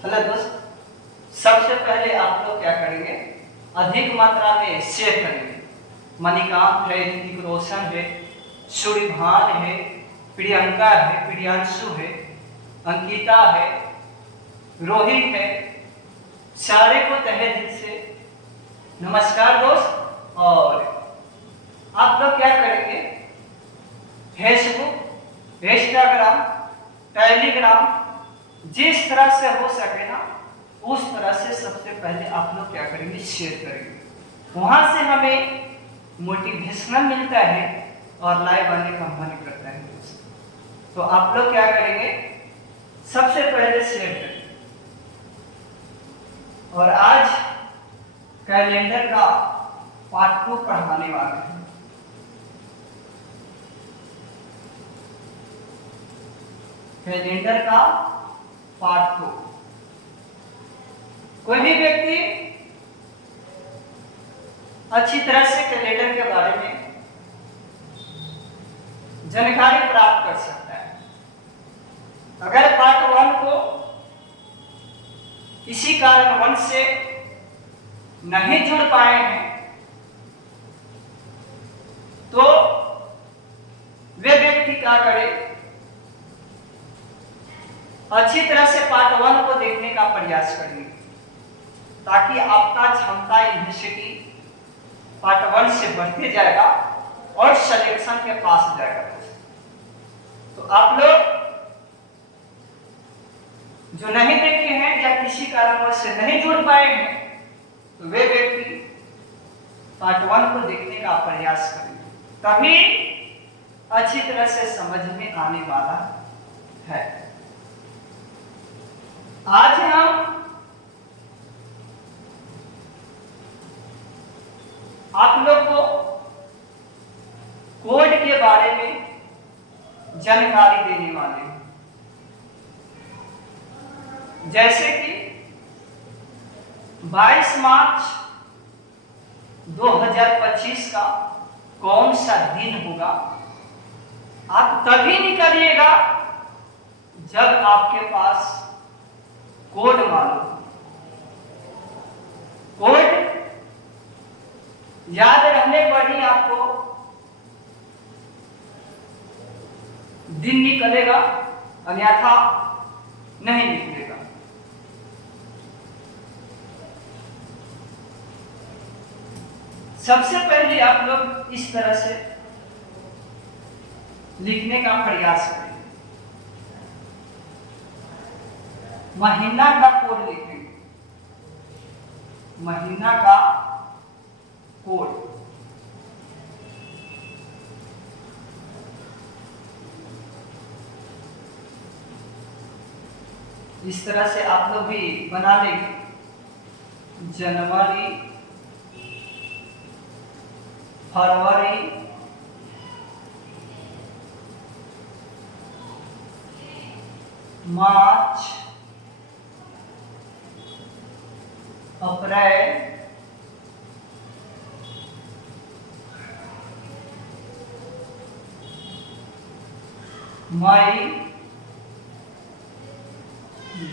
Hello दोस्त, सबसे पहले आप लोग क्या करेंगे, अधिक मात्रा में शेयर करेंगे। मणिकांत है, ऋतिक रोशन है, सूर्यभान है, प्रियंका है, प्रियांशु है, अंकिता है, रोहित है, सारे को तहे दिल से नमस्कार दोस्त। और आप लोग क्या करेंगे, फेसबुक, इंस्टाग्राम, टेलीग्राम, जिस तरह से हो सके ना उस तरह से सबसे पहले आप लोग क्या करेंगे, शेयर करेंगे। वहां से हमें मोटिवेशनल मिलता है और लाइव आने का मन करता है। तो आप लोग क्या करेंगे, सबसे पहले शेयर करेंगे। और आज कैलेंडर का पार्ट 2 पढ़ाने वाले हैं। कैलेंडर का पार्ट 2। कोई भी व्यक्ति अच्छी तरह से कैलेंडर के बारे में जानकारी प्राप्त कर सकता है। अगर पार्ट 1 को किसी कारणवश से नहीं जुड़ पाए हैं तो वे व्यक्ति क्या करे, अच्छी तरह से पार्ट 1 को देखने का प्रयास करेंगे ताकि आपका क्षमता यूनिवर्सिटी पार्ट 1 से बढ़ते जाएगा और सिलेक्शन के पास जाएगा। तो आप लोग जो नहीं देखे हैं या किसी कारणवश से नहीं जुड़ पाए हैं तो वे व्यक्ति पार्ट 1 को देखने का प्रयास करेंगे, तभी अच्छी तरह से समझ में आने वाला है। आज हम आप लोग को कोड के बारे में जानकारी देने वाले हैं। जैसे कि 22 मार्च 2025 का कौन सा दिन होगा, आप तभी निकालिएगा जब आपके पास कोड मालूम। कोड याद रहने पर ही आपको दिन निकलेगा, अन्यथा नहीं निकलेगा। सबसे पहले आप लोग इस तरह से लिखने का प्रयास करें। महीना का कोड लिखेंगे, महीना का कोड। इस तरह से आप लोग भी बना लेंगे। जनवरी, फरवरी, मार्च, अप्रैल, मई,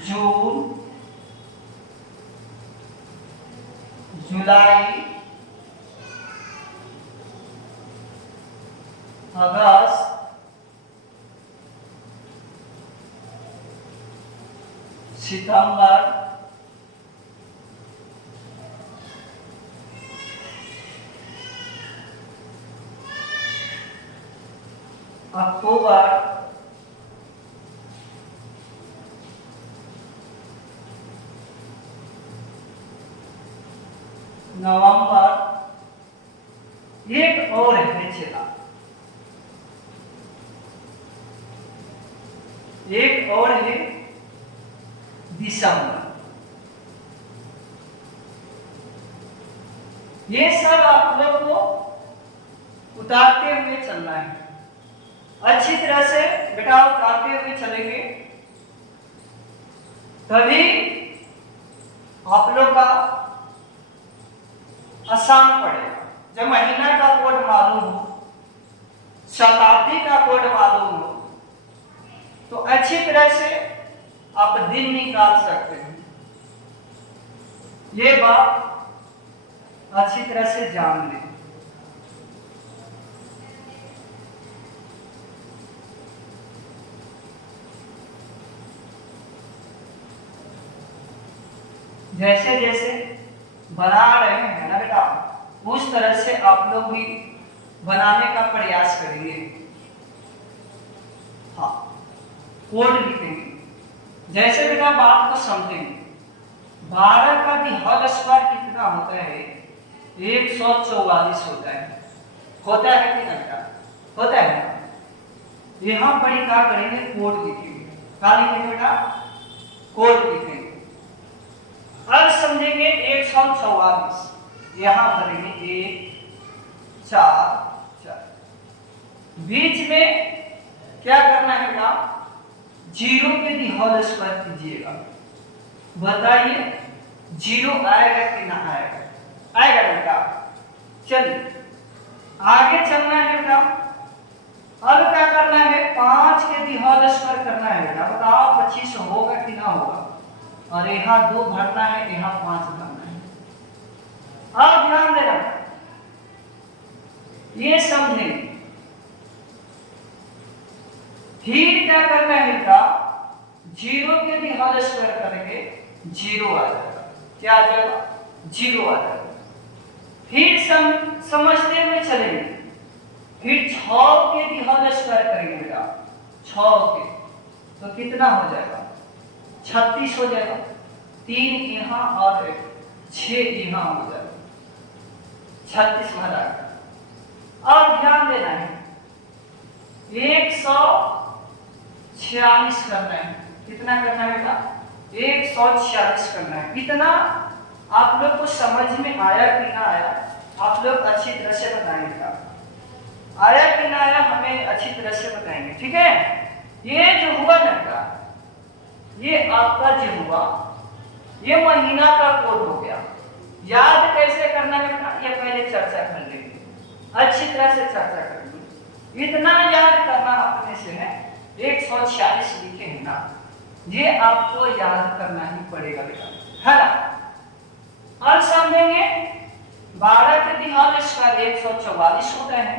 जून, जुलाई, अगस्त, सितंबर, अक्टूबर, नवंबर, एक और है चला, एक और है दिसंबर। ये सब आप लोग को उतारते हुए चलना है। अच्छी तरह से बेटा उतारते हुए चलेंगे तभी आप लोग का आसान पड़ेगा। जब महीना का कोड मालूम हो, शताब्दी का कोड मालूम हो तो अच्छी तरह से आप दिन निकाल सकते हैं। ये बात अच्छी तरह से जान लें। जैसे जैसे बना रहे हैं ना बेटा, उस तरह से आप लोग भी बनाने का प्रयास करेंगे। हाँ, कोड लिखेंगे। जैसे बेटा बात को समझेंगे, 12 का होल स्क्वायर कितना होता है? 144 होता है। होता है कि नहीं बेटा? होता है ना। यहाँ पर क्या करेंगे? कोड लिखेंगे। क्या लिखेंगे बेटा? कोड लिखेंगे। अब समझेंगे 144, यहाँ करेंगे 1 4 4। बीच में क्या करना है बेटा? 0 के होल स्क्वायर कीजिएगा। बताइए 0 आएगा कि ना आएगा? आएगा बेटा। चलिए आगे चलना है बेटा। अब क्या करना है? 5 के होल स्क्वायर करना है बेटा। बताओ 25 होगा कि ना होगा? और यहाँ 2 भरना है, यहाँ 5 भरना है। अब ध्यान देना, ये समझें। फिर क्या करना है बेटा? 0 के होल स्क्वायर करेंगे, 0 आ जाएगा। क्या आ जाएगा? 0 आ जाएगा। फिर समझते हुए चलेंगे। फिर 6 के होल स्क्वायर करेंगे बेटा, 6 के, तो कितना हो जाएगा? 36 हो जाएगा। 3 यहाँ और 6 यहाँ हो जाएगा, 36 भरा। अब ध्यान देना है, 146 करना है। कितना करना है बेटा? 146 करना है। कितना आप लोग को समझ में आया कि ना आया? आप लोग अच्छी तरह से बताएंगे। आया कि ना आया हमें अच्छी तरह से बताएंगे, ठीक है? ये जो हुआ ना बेटा, ये आपका जो हुआ, ये महीना का कोड हो गया। याद कैसे करना है बेटा? ये पहले चर्चा कर लेंगे, अच्छी तरह से चर्चा करेंगे। इतना याद करना अपने से है, 146 लिखे हैं ना, ये आपको याद करना ही पड़ेगा बेटा, है ना? अब समझेंगे 12 के होल स्क्वायर 144 होता है।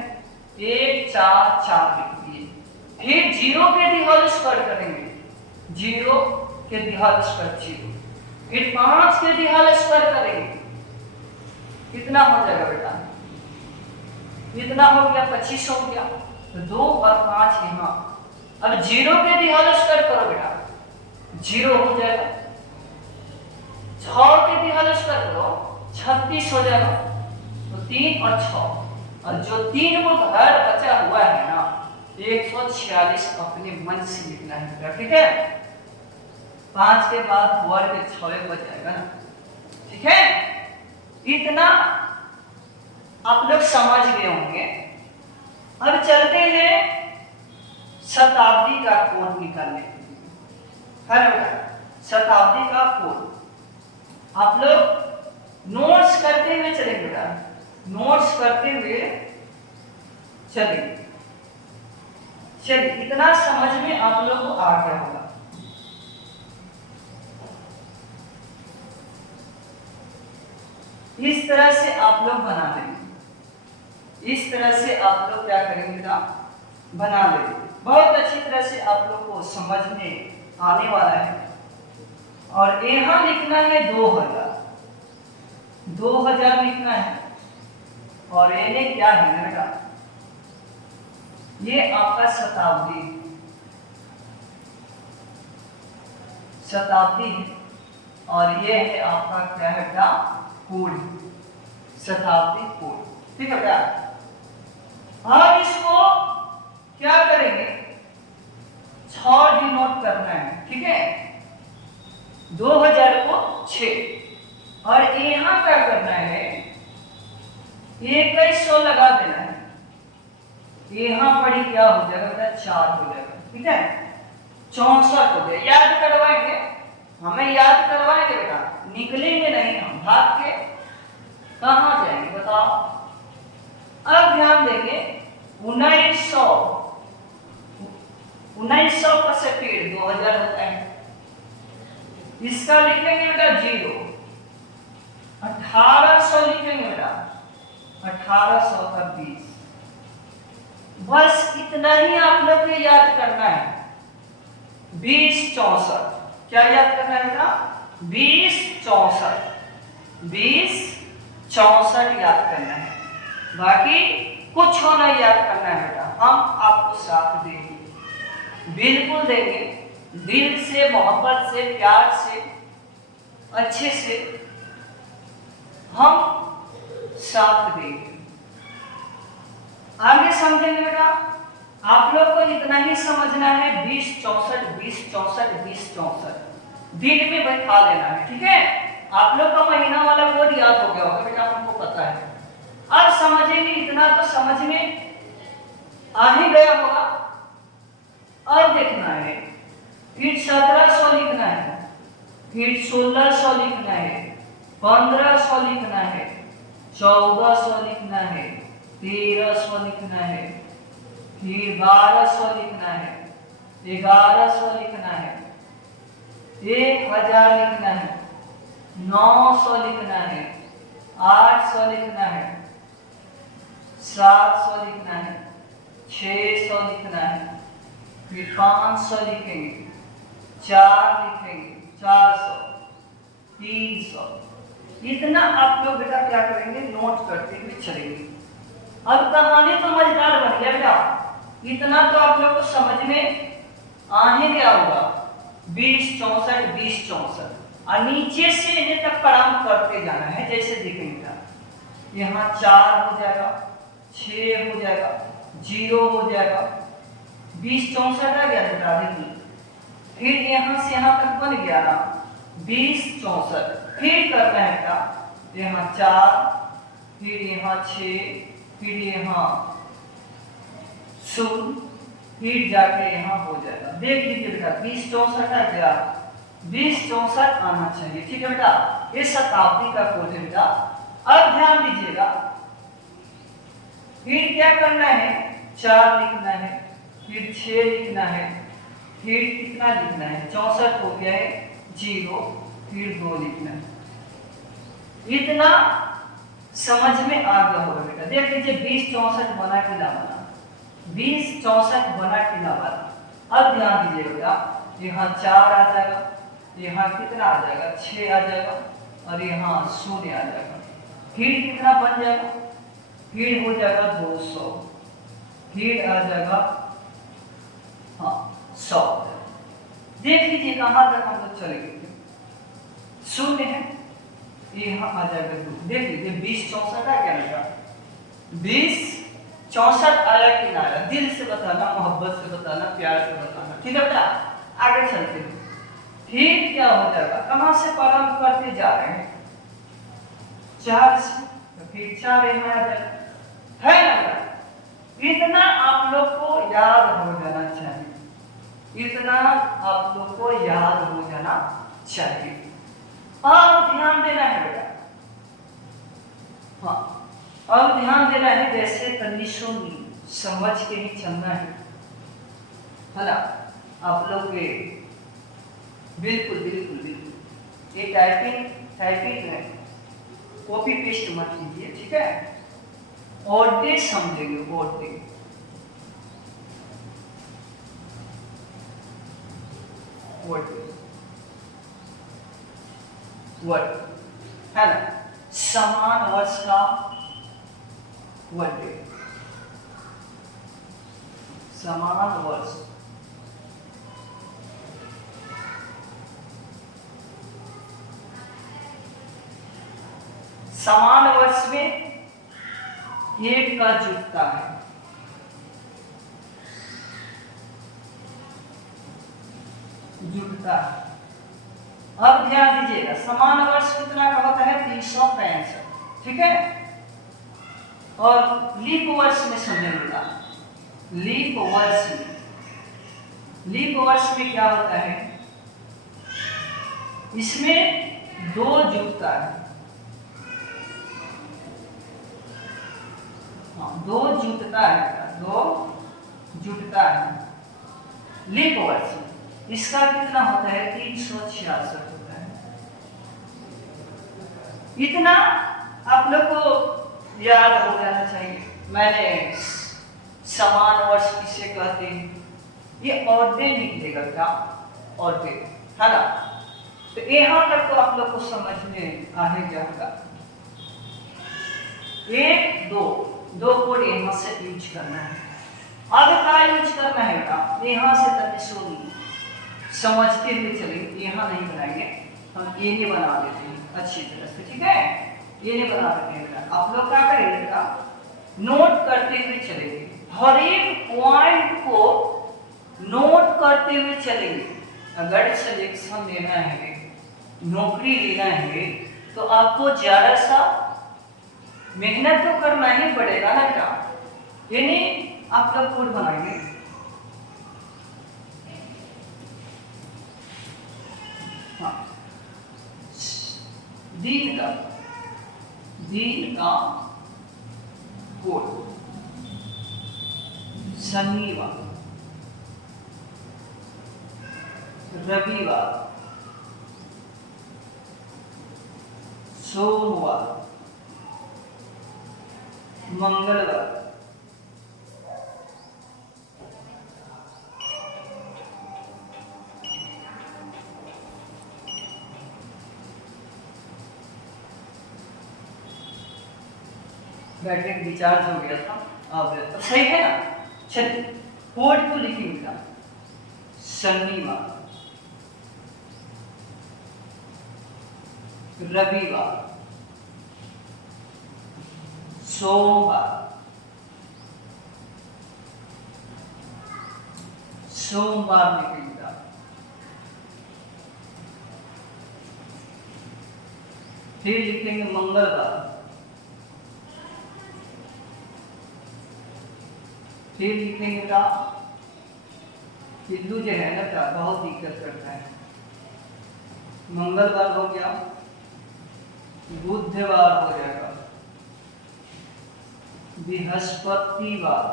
1 4 4 लिख दिए। फिर 0 के होल स्क्वायर करेंगे, 0 के होल स्क्वायर 0। फिर 5 के होल स्क्वायर करेंगे, कितना हो जाएगा बेटा? इतना हो गया, 25 हो गया। तो 2 और 5 यहाँ। अब 0 के होल स्क्वायर करो बेटा, 0 हो जाएगा। 6 के होल स्क्वायर करो, 36 हो जाएगा। तो 3 और 6, और जो 3 को घर बचा हुआ है ना, 146 अपने मन से लिखना है, ठीक है? 5 के बाद वर्ग 6 बच जाएगा ना, ठीक है? इतना आप लोग समझ गए होंगे। अब चलते हैं शताब्दी का कोड निकालने के लिए, है ना? शताब्दी का कोड आप लोग नोट्स करते हुए चलेंगे बेटा, नोट्स करते हुए चलेंगे। चलिए, इतना समझ में आप लोग को आ गया होगा। इस तरह से आप लोग बना लेंगे। इस तरह से आप लोग क्या करेंगे बेटा? बना लेंगे। बहुत अच्छी तरह से आप लोग को समझ में आने वाला है। और यहाँ लिखना है 2000, 2000 लिखना है। और ये क्या है ना बेटा? ये आपका शताब्दी, शताब्दी है। और ये है आपका क्या है बेटा? कोड, शताब्दी कोड, ठीक है बेटा? अब इसको क्या करेंगे? 6 डिनोट करना है, ठीक है? 2000 को 6, और यहाँ क्या करना है? 2100 लगा देना है। यहाँ पर ही क्या हो जाएगा बेटा? 4 हो जाएगा, ठीक है? 64 हो गया। याद करवाएंगे, हमें याद करवाएंगे बेटा, निकलेंगे नहीं हम भाग के। कहाँ जाएंगे बताओ? अब ध्यान देंगे, 1900 का सेकेंड 2000 होता है। इसका लिखेंगे बेटा 0, 1800 लिखेंगे बेटा, 1800 का 20। बस इतना ही आप लोग को याद करना है। 20 64 क्या याद करना है बेटा? 20 64 20 64 याद करना है। बाकी कुछ होना याद करना है बेटा। हम आपको साथ देंगे, बिल्कुल देंगे, दिल से, मोहब्बत से, प्यार से, अच्छे से हम साथ देंगे। आगे समझेंगे बेटा। आप लोग को इतना ही समझना है, 20 64 20 64 20 64 दिन में बैठा लेना है, ठीक है? आप लोग का महीना वाला कोड याद हो गया होगा बेटा, हमको पता है। अब समझेंगे, इतना तो समझ में आ ही गया होगा। अब देखना है, फिर 1700 लिखना है, फिर 1600 लिखना है, 1500 लिखना है, 1400 लिखना है, 1300 लिखना है, फिर 1200 लिखना है, 1100 लिखना है, 1000 लिखना है, 900 लिखना है, 800 लिखना है, 700 लिखना है, 600 लिखना है, फिर 500 लिखेंगे, 4 लिखेंगे, 400, 300। इतना आप लोग बेटा क्या करेंगे, नोट करते हुए चलेंगे। अब कहानी तो मजेदार बन गया बेटा, इतना तो आप लोग को समझ में आ ही गया होगा। 20 64 20 64 और नीचे से इन्हें तक प्रारंभ करते जाना है। जैसे देखेंगे यहाँ 4 हो जाएगा, 6 हो जाएगा, 0 हो जाएगा, 20 64 आ गया बेटा, देखिए। फिर यहाँ से यहाँ तक बन गया ना 20 64। फिर करना है बेटा, यहाँ 4, फिर यहाँ 6, फिर यहाँ 0, फिर जाके यहाँ हो जाएगा। देख लीजिए बेटा, 20 64 आ गया, 20 64 आना चाहिए, ठीक है बेटा? ये शताब्दी का कोड है बेटा। अब ध्यान दीजिएगा, फिर क्या करना है, 4 लिखना है, फिर 6 लिखना है, फिर कितना लिखना है, 64 हो गया है, 0, फिर 2 लिखना है। इतना समझ में आ गया होगा बेटा। देख लीजिए 20 64 बना कि ना बना, 20 64 बना कि ना बना। अब ध्यान दीजिए बेटा, यहाँ 4 आ जाएगा, यहाँ कितना आ जाएगा, 6 आ जाएगा, और यहाँ 0 आ जाएगा। फिर कितना बन जाएगा, फिर हो जाएगा 200, फिर आ जाएगा 100। देख लीजिए कहाँ तक हम लोग चले गए। 0 है, यहाँ आ जाएगा 2। देख लीजिए 20 64 आ गया बेटा, 20 64 आया कि ना आया? दिल से बताना, मोहब्बत से बताना, प्यार से बताना, ठीक है बेटा? आगे चलते हैं। फिर क्या हो जाएगा, कहाँ से प्रारंभ करते जा रहे हैं, 4 से, तो फिर 4 यहाँ आ जाएगा, है ना बेटा? इतना आप लोग को याद हो जाना चाहिए, इतना आप लोग को याद हो जाना चाहिए। और ध्यान देना है बेटा, हाँ, अब ध्यान देना है, जैसे कंडीशन समझ के ही चलना है ना? आप लोग के बिल्कुल बिल्कुल बिल्कुल ये टाइपिंग है, कॉपी पेस्ट मत कीजिए, ठीक है? और डे समझेंगे, और डे वर्ड है ना? समान वर्ष का वर्ड, समान वर्ष, समान वर्ष में एक का जुटता है, जुटता है। अब ध्यान दीजिएगा, समान वर्ष कितना का होता है, 365, ठीक है? और लीप वर्ष में समझेंगे, लीप वर्ष में, लीप वर्ष में क्या होता है, इसमें 2 जुटता है, 2 जुटता है, 2 जुटता है लीप वर्ष में। इसका कितना होता है, 366 होता है, इतना आप लोग को याद हो जाना चाहिए। मैंने समान वर्ष किसे कहते हैं, ये और दे निकलेगा क्या, और दे, है ना। तो यहाँ तक तो आप लोग को समझ में आ ही जाएगा। एक दो दो कोड यहाँ से यूज करना है। अब क्या यूज करना है बेटा, यहाँ से तक सुन समझते हुए चलेंगे, यहाँ नहीं बनाएंगे हम, ये नहीं बना देते हैं अच्छी तरह से, ठीक है, ये नहीं बना देते हैं बेटा। आप लोग क्या करेंगे बेटा, नोट करते हुए चलेंगे, हर एक पॉइंट को नोट करते हुए चलेंगे। अगर सिलेक्शन लेना है, नौकरी लेना है, तो आपको ज्यादा सा मेहनत तो करना ही पड़ेगा ना बेटा। यानी आप लोग कोड बनाएंगे, हाँ, दिन का कोड, शनिवार, रविवार, सोमवार, मंगलवार, बैटरी रिचार्ज हो गया था, अब सही है ना। चलिए कोड को लिखेंगे, शनिवार, रविवार, सोमवार, लिखेंगे, फिर लिखेंगे मंगलवार, फिर लिखेंगे का हिंदू जो है ना का बहुत दिक्कत करता है। मंगलवार हो गया, बुधवार हो जाएगा, बृहस्पतिवार,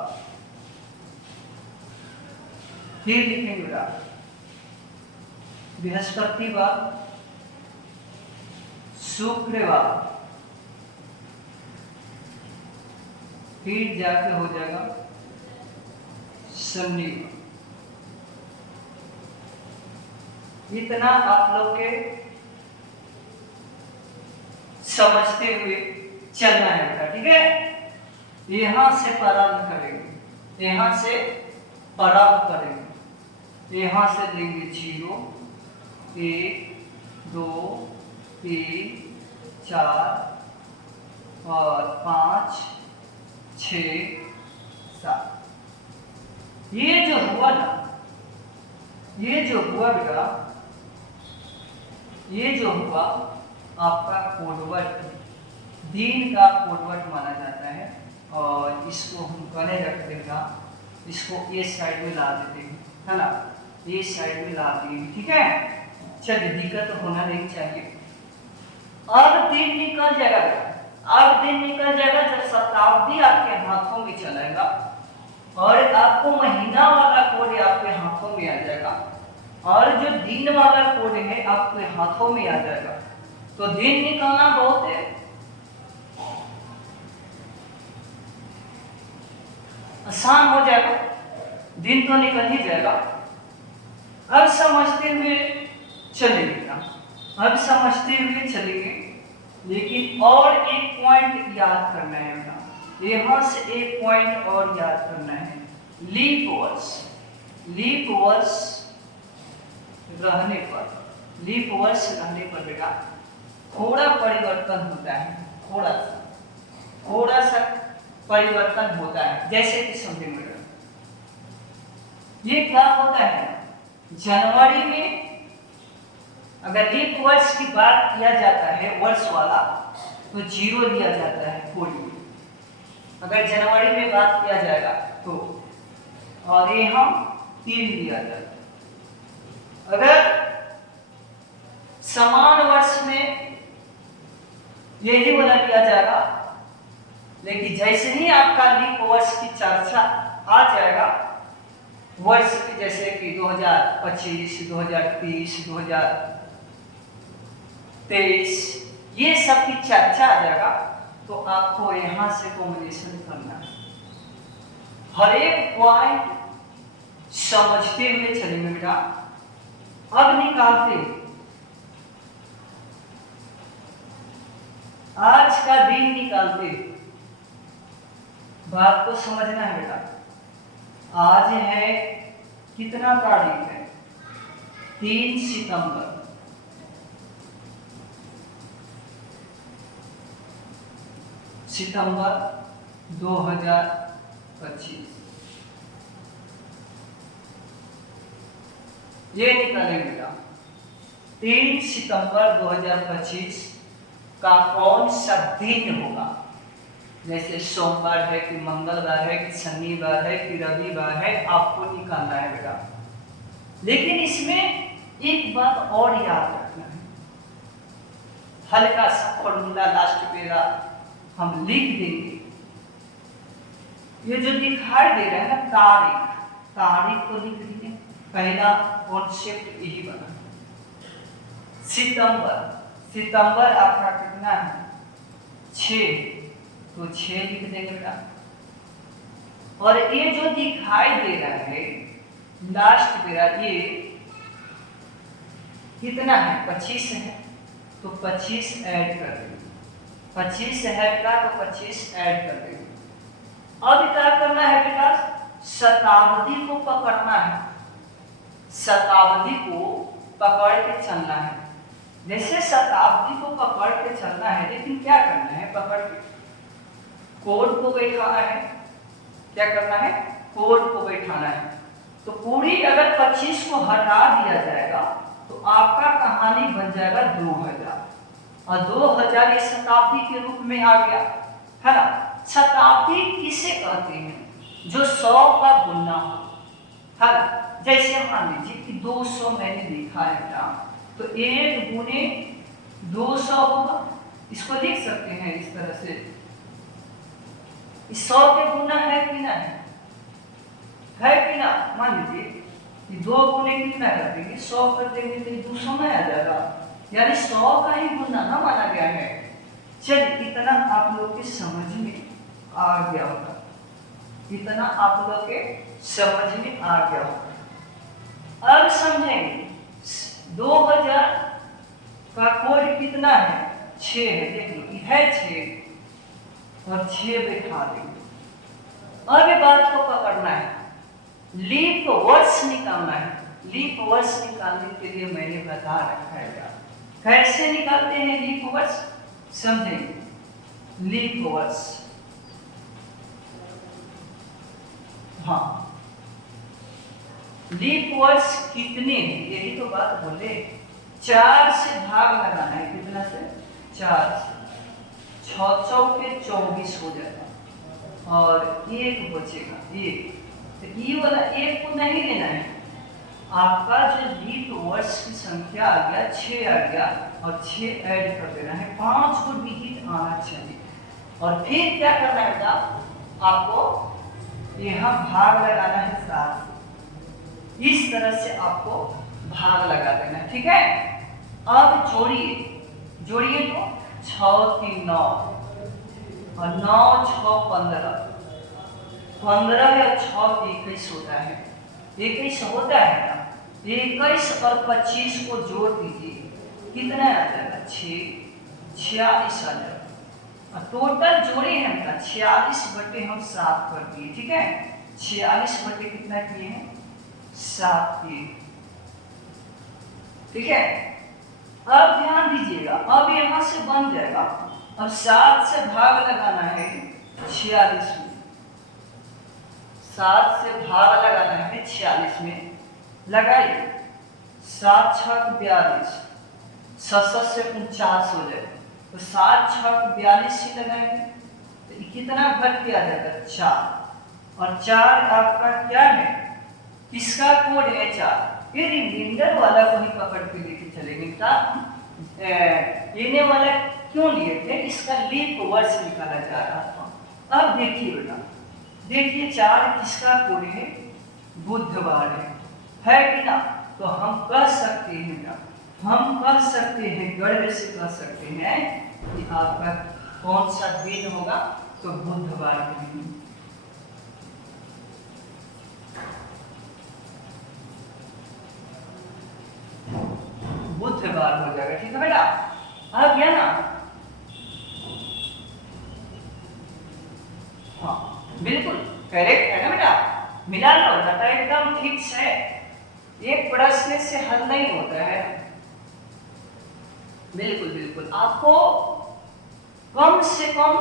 फिर लिखेंगे का बृहस्पतिवार, शुक्रवार, फिर जाके हो जाएगा शनिवार। इतना आप लोग के समझते हुए चलना है बेटा, ठीक है। यहां से प्रारंभ करेंगे, यहां से प्रारंभ करेंगे, यहां से लेंगे 0 1 2 3 4 और 5 6 7। ये जो हुआ ना, ये जो हुआ बेटा, ये जो हुआ आपका कोडवर्ड, दिन का कोडवर्ड माना जाता है। और इसको हम कने रख देगा, इसको ये साइड में ला देते हैं, है ना, ये साइड में ला दिए, ठीक है। चलिए दिक्कत होना नहीं चाहिए। अब दिन निकल जाएगा, अब दिन निकल जाएगा जब शताब्दी आपके हाथों में चलेगा और आपको महीना वाला कोड आपके हाथों में आ जाएगा, और जो दिन वाला कोड है आपके हाथों में आ जाएगा। तो दिन निकालना बहुत है आसान हो जाएगा, दिन तो निकल ही जाएगा। अब समझते हुए चलेंगे, अब समझते हुए चलेंगे, लेकिन और एक पॉइंट याद करना है बेटा, यहां से एक पॉइंट और याद करना है। लीप वर्ष, लीप वर्ष रहने पर, लीप वर्ष रहने पर बेटा थोड़ा परिवर्तन होता है, थोड़ा सा परिवर्तन होता है। जैसे कि समझे बेटा, ये क्या होता है, जनवरी में अगर लीप वर्ष की बात किया जाता है वर्ष वाला, तो 0 लिया जाता है कोई, अगर जनवरी में बात किया जाएगा तो, और यहाँ 3 लिया जाता है। अगर समान वर्ष में यही वाला लिया जाएगा, लेकिन जैसे ही आपका लीप वर्ष की चर्चा आ जाएगा, वर्ष की जैसे कि 2025, 2030, 2023, ये सब की चर्चा आ जाएगा, तो आपको यहां से कॉम्बिनेशन करना है। हर एक पॉइंट समझते हुए चलेंगे बेटा। अब निकालते आज का दिन निकालते, बात को समझना है बेटा। आज है कितना तारीख है? 3 सितंबर। सितंबर 2025 ये निकालेंगे बेटा। 3 सितंबर 2025 का कौन सा दिन होगा? जैसे सोमवार है कि मंगलवार है कि शनिवार है कि रविवार है, आपको निकालना है बेटा। लेकिन इसमें एक बात और याद रखना है, हल्का सा फॉर्मूला लास्ट पेरा हम लिख देंगे। ये जो दिखाई दे रहा है ना तारीख, तारीख को लिख देंगे। पहला कॉन्सेप्ट यही बना। सितंबर, सितंबर आपका कितना है? 6, तो 6 लिख देंगे बेटा। और ये जो दिखाई दे रहा है लास्ट मेरा, ये कितना है? 25 है, तो 25 ऐड कर देंगे। 25 है बेटा, तो 25 ऐड कर देंगे। अब क्या करना है बेटा? शताब्दी को पकड़ना है, शताब्दी को पकड़ के चलना है। जैसे शताब्दी को पकड़ के चलना है, लेकिन क्या करना है? पकड़ के कोड को बैठाना है। क्या करना है? कोड को बैठाना है। तो पूरी अगर 25 को हटा दिया जाएगा तो आपका कहानी बन जाएगा 2000, और 2000 ये शताब्दी के रूप में आ गया, है ना। शताब्दी किसे कहते हैं? जो 100 का गुना हो, है ना। जैसे मान लीजिए कि 200 मैंने लिखा है बेटा, तो 1 गुने 200 होगा। इसको लिख सकते हैं इस तरह से। 100 के गुना है कि ना? है कि ना? मान लीजिए कि 2 गुने कितना कर देंगे? 100 कर देंगे, तो 200 में आ जाएगा। यानी 100 का ही गुना ना माना गया है। चलिए, इतना आप लोग के समझ में आ गया होगा, इतना आप लोग के समझ में आ गया होगा। अब समझेंगे 2000 का कोड कितना है? 6 है। देखिए है 6 और 6 बैठा देंगे। अब ये बात को पकड़ना है, लीप वर्ष निकालना है। लीप वर्ष निकालने के लिए मैंने बता रखा है। कैसे निकालते हैं लीप वर्ष? समझेंगे। लीप वर्ष, हाँ, लीप वर्ष कितने हैं यही तो बात बोले। 4 से भाग लगाना है। कितना से? 4 से। 6 चौके 24 हो जाएगा और 1 बचेगा। 1, तो ये वाला 1 को नहीं लेना है। आपका जो लीप वर्ष की संख्या आ गया 6 आ गया, और 6 ऐड कर देना है। 5 को डिजिट आना चाहिए। और फिर क्या करना है बेटा? आपको यहाँ भाग लगाना है 7। इस तरह से आपको भाग लगा देना है, ठीक है। अब जोड़िए, जोड़िए तो 6 3 9 और 9 6 15, 15 या 6 21 होता है। 21 होता है ना। 21 और 25 को जोड़ दीजिए, कितना आ जाएगा? 6, 46 आ जाएगा। टोटल जोड़े हैं ना 46 बटे हम 7 कर दिए, ठीक है। 46 बटे कितना किए हैं? 7 किए, ठीक है। अब ध्यान दीजिएगा, अब यहां से बन जाएगा। अब 7 से भाग लगाना है 46 में। 7 से भाग लगाना है 46 में। लगाइए। 7 6 42, 7 से 49 हो जाए, तो 7 6 42 से लगाएंगे तो कितना घट के आ जाएगा? 4। और 4 आपका क्या है? किसका कोड है? 4। ये रिमाइंडर वाला को ही पकड़ के लेके चलेंगे। ये वाला क्यों लिए थे? इसका लीप वर्ष निकाला जा रहा था। अब देखिए बेटा, देखिए 4 किसका कोड है? बुधवार है कि ना। तो हम कह सकते हैं ना हम कह सकते हैं, गर्व से कह सकते हैं कि आपका कौन सा दिन होगा, तो बुधवार के दिन। बुधवार हो जाएगा, ठीक है बेटा, आ गया ना? हाँ बिल्कुल करेक्ट है ना बेटा, मिला लो, डाटा एकदम ठीक है। एक प्रश्न से हल नहीं होता है। बिल्कुल बिल्कुल, आपको कम से कम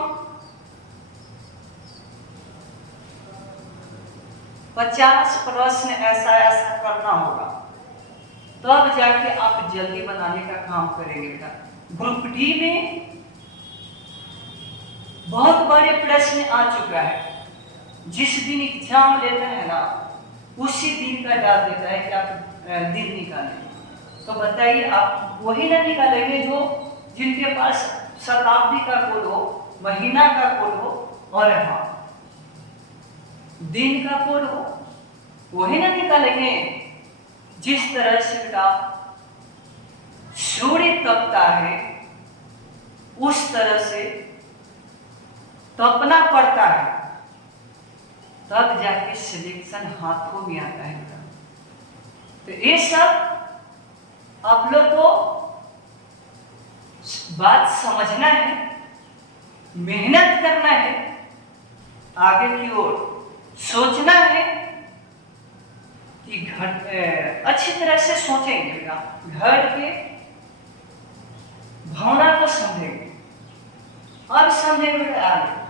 50 प्रश्न ऐसा ऐसा करना होगा, तब जाके आप जल्दी बनाने का काम करेंगे बेटा। ग्रुप डी में बहुत बड़े प्रश्न आ चुका है, जिस दिन एग्जाम लेता है ना उसी दिन का डाल देता है कि आप दिन निकालें। तो बताइए, आप वही ना निकालेंगे जो जिनके पास शताब्दी का कोड हो, महीना का कोड हो और हाँ दिन का कोड हो, वही ना निकालेंगे। जिस तरह से बेटा सूर्य तपता है उस तरह से तपना पड़ता है, तब जाके सिलेक्शन हाथों में आता है बेटा। तो ये सब आप लोग को बात समझना है, मेहनत करना है, आगे की ओर सोचना है कि घर अच्छी तरह से सोचेंगे बेटा, घर के भावना को समझेंगे। अब समझेंगे बेटा, आगे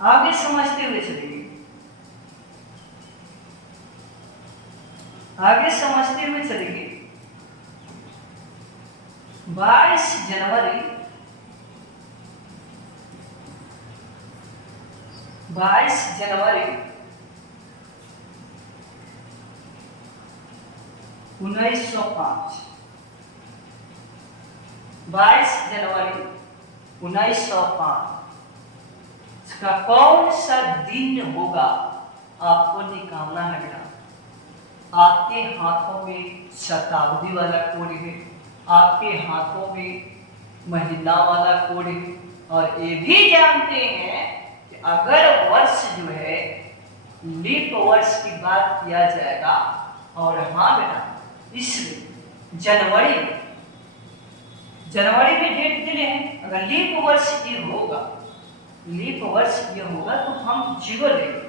आगे समझते हुए चलेंगे, आगे समझते हुए चलेंगे। 22 जनवरी 1905, 22 जनवरी 1905 का कौन सा दिन होगा, आपको निकालना है बेटा। आपके हाथों में शताब्दी वाला कोड है, आपके हाथों में महीना वाला कोड है, और ये भी जानते हैं कि अगर वर्ष जो है लीप वर्ष की बात किया जाएगा, और हाँ बेटा इसमें जनवरी में डेट दिले हैं, अगर लीप वर्ष ये होगा, लीप वर्ष ये होगा तो हम 0 लेंगे,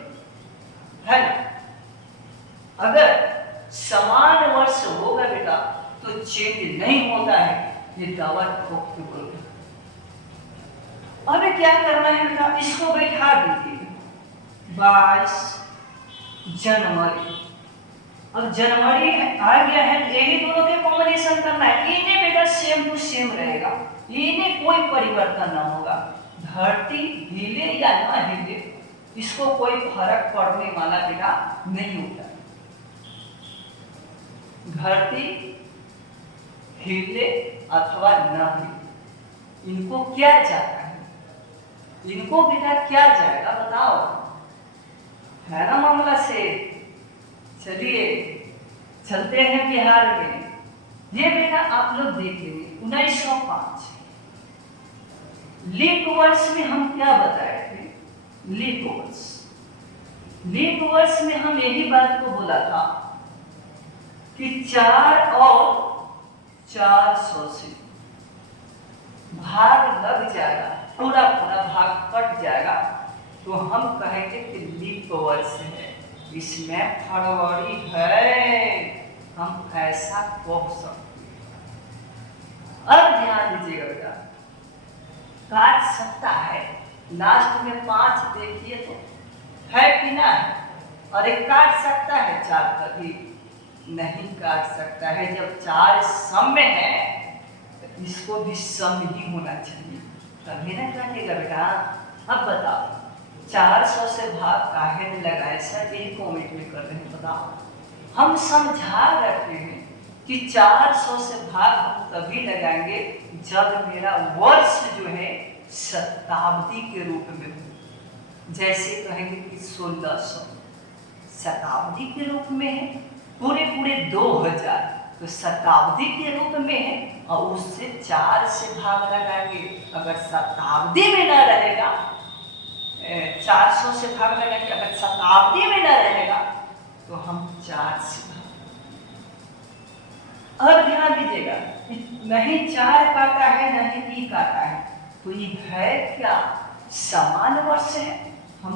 है ना। अगर समान वर्ष होगा बेटा तो चेंज नहीं होता है, ये दावा ठोक के बोलते। अभी क्या करना है बेटा, इसको बैठा दीजिए 22 जनवरी। अब जनवरी आ गया है, यही दोनों के कॉम्बिनेशन करना है। इन्हें बेटा सेम टू सेम रहेगा, इन्हें कोई परिवर्तन ना होगा। धरती हिले या ना हिले इसको कोई फर्क पड़ने वाला बेटा नहीं होता। धरती हिले अथवा न हिले, इनको क्या जाता है, इनको बेटा क्या जाएगा बताओ, है ना मामला से। चलिए चलते हैं बिहार में। ये बेटा आप लोग देख लेंगे 1905 लीप वर्ष में हम क्या बताए थे, लीप वर्ष में हम यही बात को बोला था कि 4 और 400 से भाग लग जाएगा, पूरा भाग कट जाएगा, तो हम कहेंगे कि लीप वर्ष है, इसमें फरवरी है, हम ऐसा कह सकते हैं। अब ध्यान दीजिएगा बेटा, काट सकता है, लास्ट में 5 देखिए तो है कि ना है, और एक काट सकता है 4 कभी नहीं काट सकता है। जब 4 सम में है तो इसको भी सम ही होना चाहिए, तभी ना काटेगा बेटा। अब बताओ 400 से भाग काहे नहीं लगाए सर, यही कमेंट में कर रहे हैं, बताओ। हम समझा रखे हैं कि 400 से भाग हम तभी लगाएंगे जब मेरा वर्ष जो है शताब्दी के रूप में हो। जैसे कहेंगे कि 1600 शताब्दी के रूप में है, पूरे 2000 तो शताब्दी के रूप में है और उससे 4 से भाग लगाएंगे। अगर शताब्दी में न रहेगा, 400 से भाग लगाएंगे, अगर शताब्दी में न रहेगा तो हम 4 से भाग। अब ध्यान दीजिएगा, नहीं 4 काटा है नहीं 3 काटा है, तो ये है क्या? समान वर्ष है। हम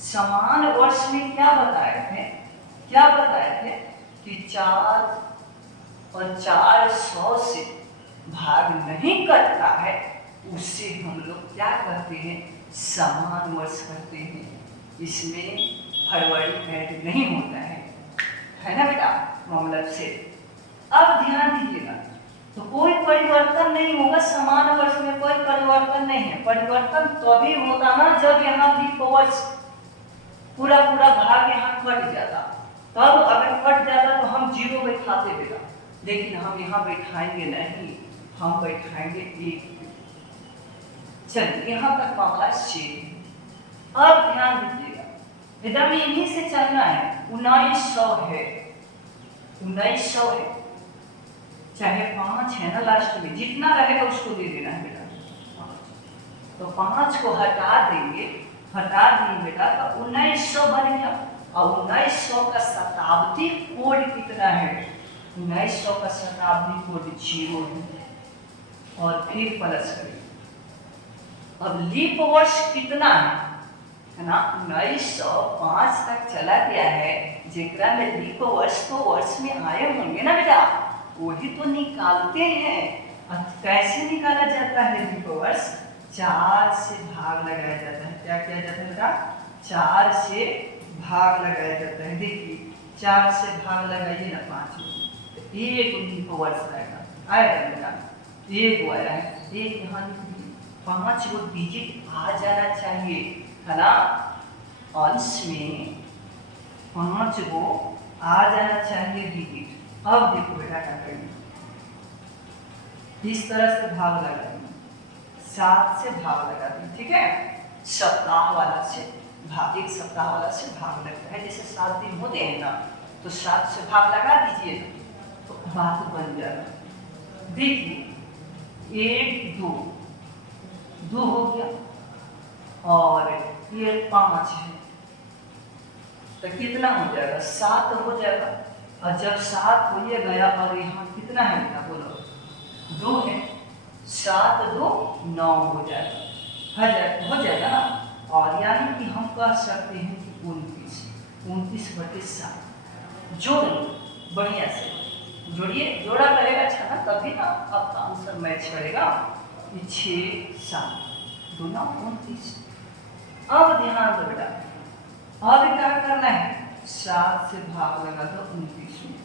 समान वर्ष में क्या बताए थे? कि 4 और 400 से भाग नहीं करता है, उससे हम लोग क्या करते हैं? समान वर्ष करते हैं। इसमें फरवरी ऐड नहीं होता है ना बेटा? मामला से अब ध्यान दीजिएगा, तो कोई परिवर्तन नहीं होगा। समान वर्ष में कोई परिवर्तन नहीं है। परिवर्तन तभी होता ना जब यहाँ लीप वर्ष पूरा भाग यहाँ कट जाता, तब अगर कट जाता तो हम 0 बैठाते बेटा, लेकिन हम यहाँ बैठाएंगे नहीं, हम बैठाएंगे 1। चलिए यहाँ तक मामला शेष। अब ध्यान दीजिएगा, एकदम इन्हीं से चलना है। 1900 है, 1900 है, चाहे 5 है ना, लास्ट में जितना रहेगा उसको दे देना है बेटा। तो 5 को हटा देंगे बेटा, तो 1900 बन गया। और 1900 का शताब्दी कोड कितना है? 1900 का शताब्दी कोड 0 है। और फिर प्लस करेंगे। अब लीप वर्ष कितना है ना? 1905 तक चला गया है, जेकरा में लीप वर्ष तो वर्ष में आए होंगे ना बेटा, वही तो निकालते हैं। कैसे निकाला जाता है लीप वर्ष? 4 से भाग लगाया जाता है। क्या किया जाता है बेटा? 4 से भाग लगाया जाता है। देखिए 4 से भाग लगाइए ना 5 में, तो 1 लीप वर्ष आएगा बेटा, 1 आया है। 1 यहाँ 5 वो डिजिट आ जाना चाहिए, है ना? अंश में 5 वो आ जाना चाहिए डिजिट। अब देखो बेटा क्या करेंगे, इस तरह से भाग लगाएंगे, 7 से भाग लगा देंगे, ठीक है? सप्ताह वाला से भाग, 1 सप्ताह वाला से भाग लगता है, जैसे 7 दिन होते हैं ना, तो 7 से भाग लगा दीजिए तो बात बन जाएगा। देखिए 1 2 हो गया और ये 5 है, तो कितना हो जाएगा? 7 हो जाएगा। और जब 7 हो ये गया और यहाँ कितना है बेटा बोलो? 2 है। 7 2 9 हो जाएगा, हो जाएगा ना? और यानी कि हम कह सकते हैं कि 29/7 जोड़ लो बढ़िया से, जोड़िए, जोड़ा करेगा अच्छा ना, तभी ना आपका आंसर मैच करेगा। 6 7 2 9 29। अब ध्यान दो बेटा, अब क्या करना है? 7 से भाग लगा दो 29 में,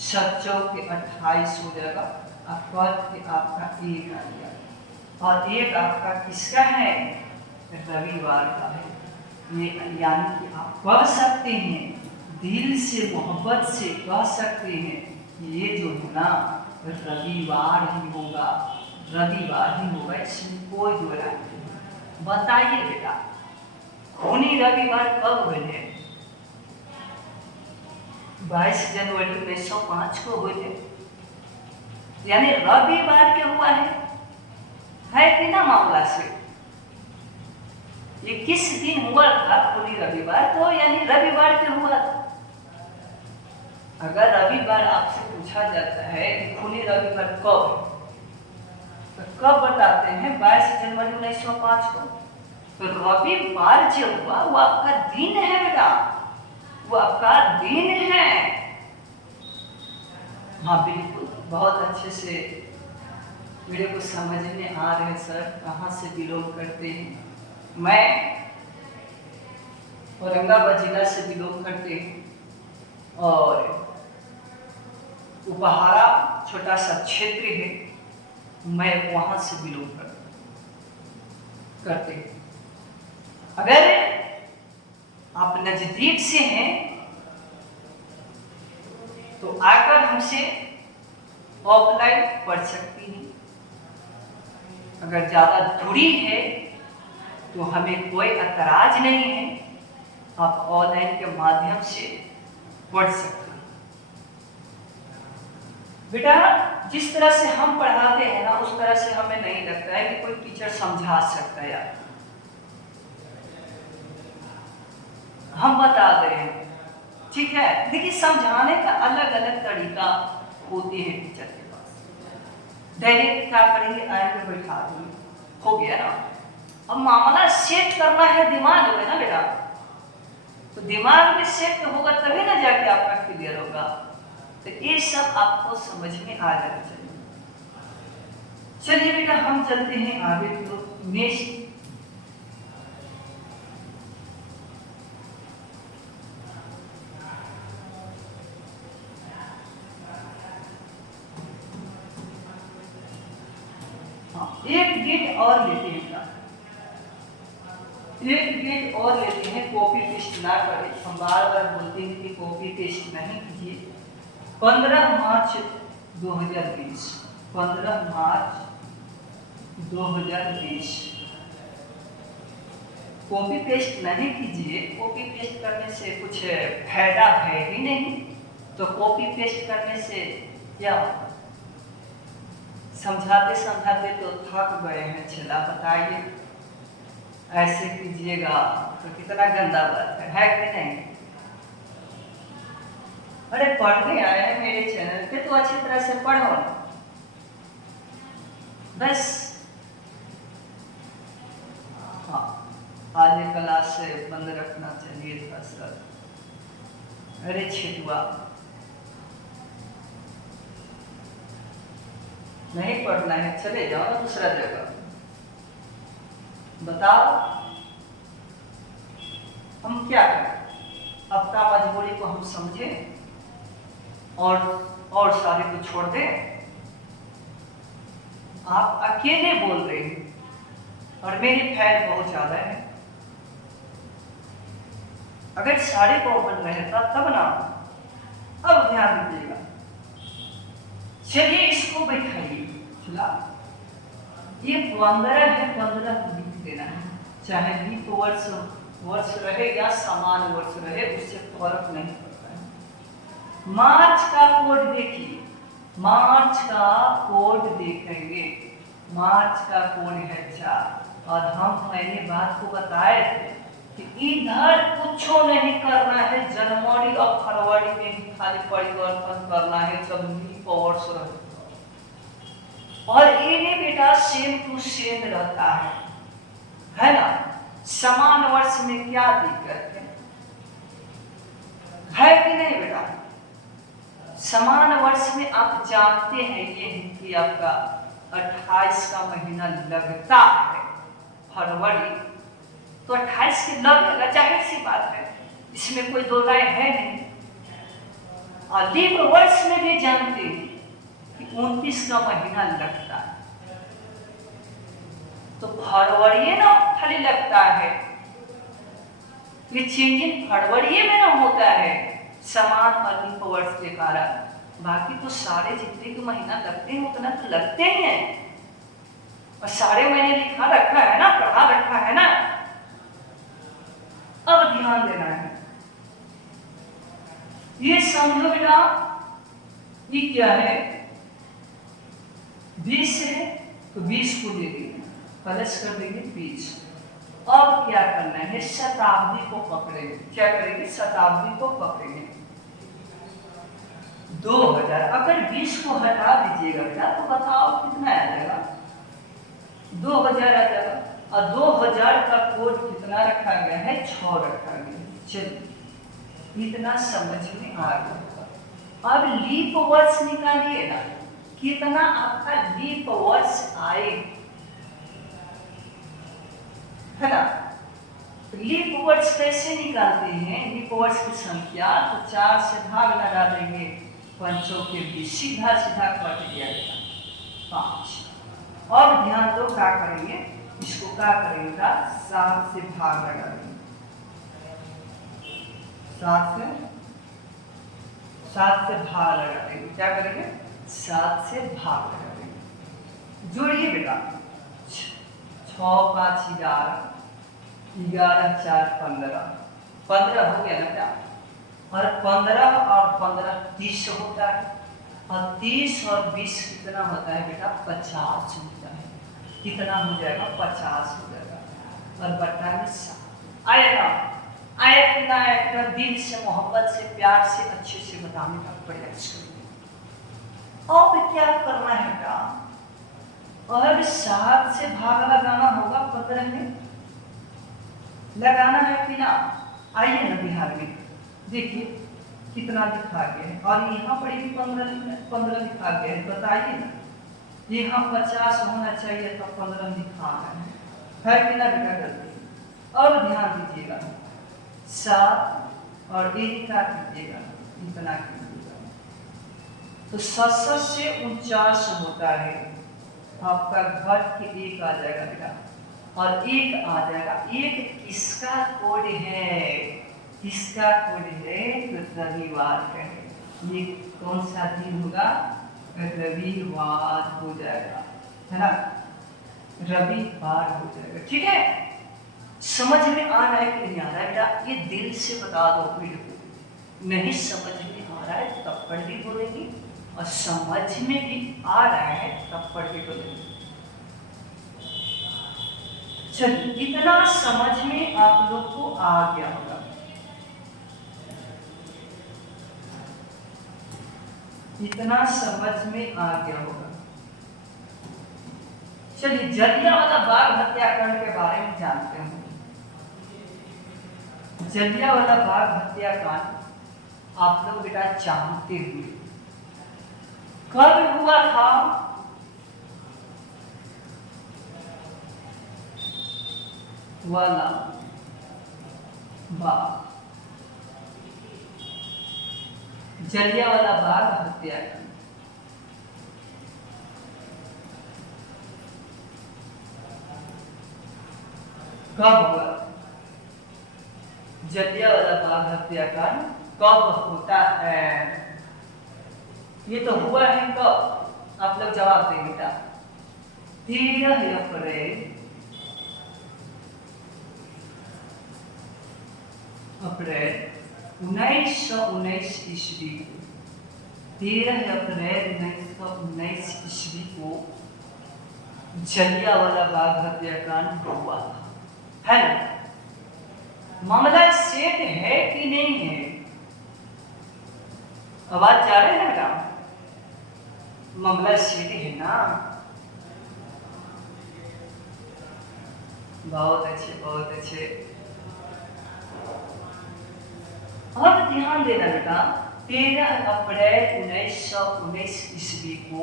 7 चौके 28 हो जाएगा। और पद के आपका 1 आ गया, और 1 आपका किसका है? रविवार का है। ये यानी कि आप कह सकते हैं, दिल से मोहब्बत से कह सकते हैं, ये जो है ना रविवार ही होगा, रविवार ही होगा, इसमें कोई दो राय नहीं। बताइए बेटा, खूनी रविवार कब हुए थे? 22 जनवरी 1905 को हुए थे, यानी रविवार के हुआ है कि ना मामला से? ये किस दिन हुआ था खूनी रविवार? तो यानी रविवार के हुआ। अगर रविवार आपसे पूछा जाता है कि खूनी रविवार कब, तो कब बताते हैं? 22 जनवरी 1905 को। तो रविवार जो हुआ वो आपका दिन है बेटा, वो आपका दिन है। हाँ बिल्कुल, बहुत अच्छे से मेरे को समझ में आ रहे सर, कहाँ से बिलोंग करते हैं। मैं औरंगाबाद जिला से बिलोंग करते हैं और उपहारा छोटा सा क्षेत्र है, मैं वहाँ से बिलोंग करते हैं। अगर आप नजदीक से हैं तो आकर हमसे ऑफलाइन पढ़ सकती हैं। अगर ज़्यादा दूरी है तो हमें कोई एतराज नहीं है, आप ऑनलाइन के माध्यम से पढ़ सकते हैं। बेटा जिस तरह से हम पढ़ाते हैं ना उस तरह से हमें नहीं लगता है कि कोई टीचर समझा सकता है यार। हम बता दे रहे हैं, ठीक है। देखिए समझाने का अलग अलग तरीका होती है टीचर के पास। डायरेक्ट क्या करेंगे, आए पे बैठा देंगे, हो गया ना। अब मामला सेट करना है दिमाग में ना बेटा, तो दिमाग में सेट होगा तभी ना जाके आपका क्लियर होगा। तो ये सब आपको समझ में आ जाना चाहिए। चलिए बेटा हम चलते हैं आगे, तो नेक्स्ट एक गेट और लेते हैं बेटा, एक गेट और लेते हैं। कॉपी पेस्ट ना करें, हम बार बार बोलते हैं कि कॉपी पेस्ट नहीं कीजिए। 15 मार्च 2020, 15 मार्च 2020। कॉपी पेस्ट नहीं कीजिए, कॉपी पेस्ट करने से कुछ फायदा है ही नहीं। तो कॉपी पेस्ट करने से क्या, समझाते समझाते तो थक गए हैं, चला बताइए ऐसे कीजिएगा तो कितना गंदा बात है कि नहीं। अरे पढ़ने आए हैं मेरे चैनल पे तो अच्छी तरह से पढ़ो बस। हाँ आज क्लास से बंद रखना चाहिए था सर। अरे छिटुआ नहीं पढ़ना है, चले जाओ ना दूसरा जगह। बताओ हम क्या करें, अपना मजबूरी को हम समझें और सारे को छोड़ दें। आप अकेले बोल रहे हैं और मेरी फैन बहुत ज्यादा है। अगर सारे को बन रहता तब ना। अब ध्यान दीजिएगा, चलिए इसको बैठाइए। चला ये 15 है, 15 लिख देना है, चाहे लीप वर्ष रहे या समान वर्ष रहे, उससे फर्क नहीं पड़ता है। मार्च का कोड देखिए, मार्च का कोड देखेंगे, मार्च का कोड है 4। और मैंने बात को बताए थे कि इधर कुछ नहीं करना है, जनवरी और फरवरी में ही खाली परिवर्तन करना है जब लीप वर्ष रहे। और इन्हें बेटा सेम टू सेम रहता है ना। समान वर्ष में क्या दिक्कत है कि नहीं बेटा। समान वर्ष में आप जानते हैं ये कि आपका 28 का महीना लगता है फरवरी, तो 28 के लगेगा, जाहिर सी बात है, इसमें कोई दो राय है नहीं। और लीप वर्ष में भी जानते हैं कि 29 का महीना लगता है, तो फरवरी ना खाली लगता है, ये चेंजिंग फरवरी में ना होता है समान और लीप वर्ष के कारण। बाकी तो सारे जितने के महीना लगते हैं उतना तो लगते ही हैं, और सारे मैंने लिखा रखा है ना, पढ़ा रखा है ना। अब ध्यान देना है, ये समझो बेटा ये क्या है, 20 है तो 20 को ले लेंगे, प्लस कर देंगे 20। अब क्या करना है, शताब्दी को पकड़ेंगे। क्या करेंगे, शताब्दी को पकड़ेंगे। 2000, अगर 20 को हटा दीजिएगा बेटा तो बताओ कितना आ जाएगा, 2000 आ जाएगा। और 2000 का कोड कितना रखा गया है, 6 रखा गया है। चलिए इतना समझ में आ गया। अब लीप वर्ष निकालिए ना, कितना आपका लीप वर्ष आए, है ना। लीप वर्ष कैसे निकालते हैं, लीप वर्ष की संख्या तो 4 से भाग लगा देंगे, 5 के 20, सीधा सीधा कट गया 5। अब ध्यान दो क्या करेंगे, इसको क्या करेंगे, 7 से भाग लगा देंगे, 7 से भाग लगा देंगे। क्या करेंगे, 7 से भाग लगा देंगे। जोड़िए बेटा, 6 5 11, 11 4 15, 15 हो गया ना क्या। और 15 और 15 30 होता है, और 30 और 20 कितना होता है बेटा? 50 होता है। कितना हो जाएगा? 50 हो जाएगा। और बटा में 7 आएगा। आए कि ना आए, एकदम दिल से, मोहब्बत से, प्यार से, अच्छे से बताने का प्रयास करिए। अब क्या करना है बेटा? और 7 से भाग लगाना होगा 15 में, लगाना है कि ना? आइए ना बिहार में देखिए कितना लिखा गया है, और यहाँ पर भी 15 लिखा गया है। बताइए ना, यहाँ 50 होना चाहिए तो 15 लिखा है कि ना बेटा? गलती। और ध्यान दीजिएगा, 7 और 1 का कीजिएगा, इतना कीजिएगा तो 7 से 49 होता है। आपका घट के 1 आ जाएगा बेटा, और 1 आ जाएगा। 1 किसका कोड है? किसका कोड है? तो रविवार का है। ये कौन सा दिन होगा? रविवार हो जाएगा, है ना? रविवार हो जाएगा। ठीक है, समझ में आ रहा है कि नहीं आ रहा है बेटा? ये दिल से बता दो बिल्कुल। नहीं समझ में आ रहा है तब पढ़ भी बोलेंगे, और समझ में भी आ रहा है तब पढ़ भी बोलेंगे। चलिए, इतना समझ में आप लोग को आ गया होगा। इतना समझ में आ गया होगा। चलिए, जलियांवाला बाग हत्याकांड के बारे में जानते हैं। जलियांवाला बाग हत्याकांड आप लोग बेटा जानते हुए कब हुआ था? वाला बाग, जलियांवाला बाग हत्याकांड कब हुआ? जलियांवाला बाग हत्याकांड कब होता है? ये तो हुआ है कब? आप लोग जवाब दें बेटा। 13 अप्रैल 1919 ईस्वी को, 13 अप्रैल 1919 ईस्वी को जलियांवाला बाग हत्याकांड हुआ था, है ना? मामला सेट है कि नहीं है? आवाज जा रही है ना बेटा? मामला सेट है ना? बहुत अच्छे, बहुत अच्छे। अब ध्यान देना बेटा, 13 अप्रैल 1919 ईस्वी को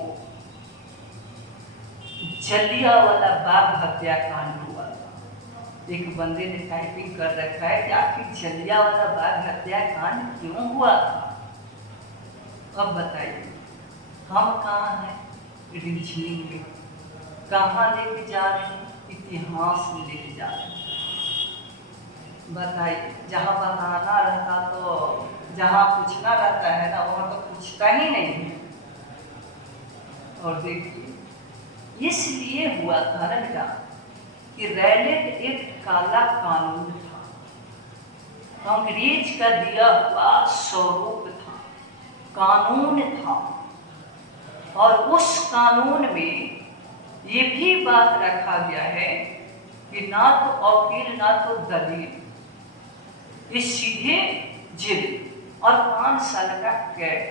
जलियांवाला बाग हत्याकांड हुआ था। एक बंदे ने टाइपिंग कर रखा है कि आखिर जलियांवाला बाग हत्याकांड क्यों हुआ था? अब बताइए, हम कहाँ हैं? रीजनिंग में। कहाँ लेके जा रहे हैं? इतिहास में लेके जा रहे हैं। बताइए, जहाँ बताना रहता तो, जहाँ पूछना रहता है ना, वहाँ तो पूछता ही नहीं है। और देखिए, इसलिए हुआ था ना बेटा कि रैलेट एक काला कानून था, अंग्रेज का दिया हुआ स्वरूप था, कानून था। और उस कानून में ये भी बात रखा गया है कि ना तो वकील ना तो दलील, ये सीधे जेल और 5 साल का कैद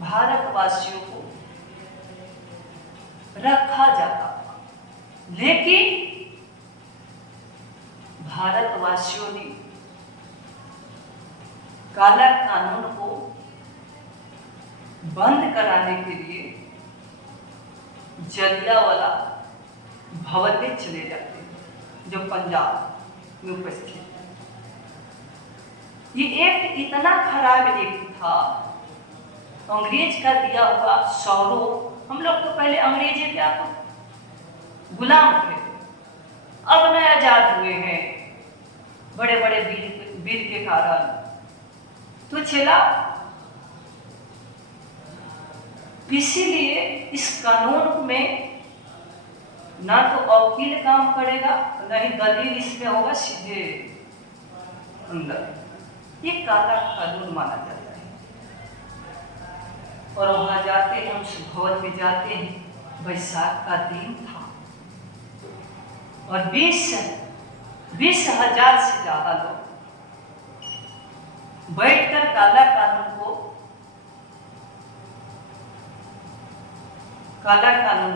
भारतवासियों को रखा जाता था। लेकिन भारतवासियों ने काला कानून को बंद कराने के लिए जलियांवाला भवन में चले जाते हैं, जो पंजाब में उपस्थित है। ये एक्ट इतना खराब एक्ट था, अंग्रेज का दिया हुआ स्वरूप। हम लोग तो पहले अंग्रेजी क्या तो गुलाम थे, अब नए आजाद हुए हैं बड़े बड़े बिल के कारण, तो चला। इसीलिए इस कानून में ना तो वकील काम करेगा, ना ही दलील इसमें होगा, सीधे अंदर। ये काला कानून माना जाता है। और वहां जाते हैं, हम उस भवन में जाते हैं। बैसाख का दिन था और 20,000 से ज्यादा लोग बैठकर काला कानून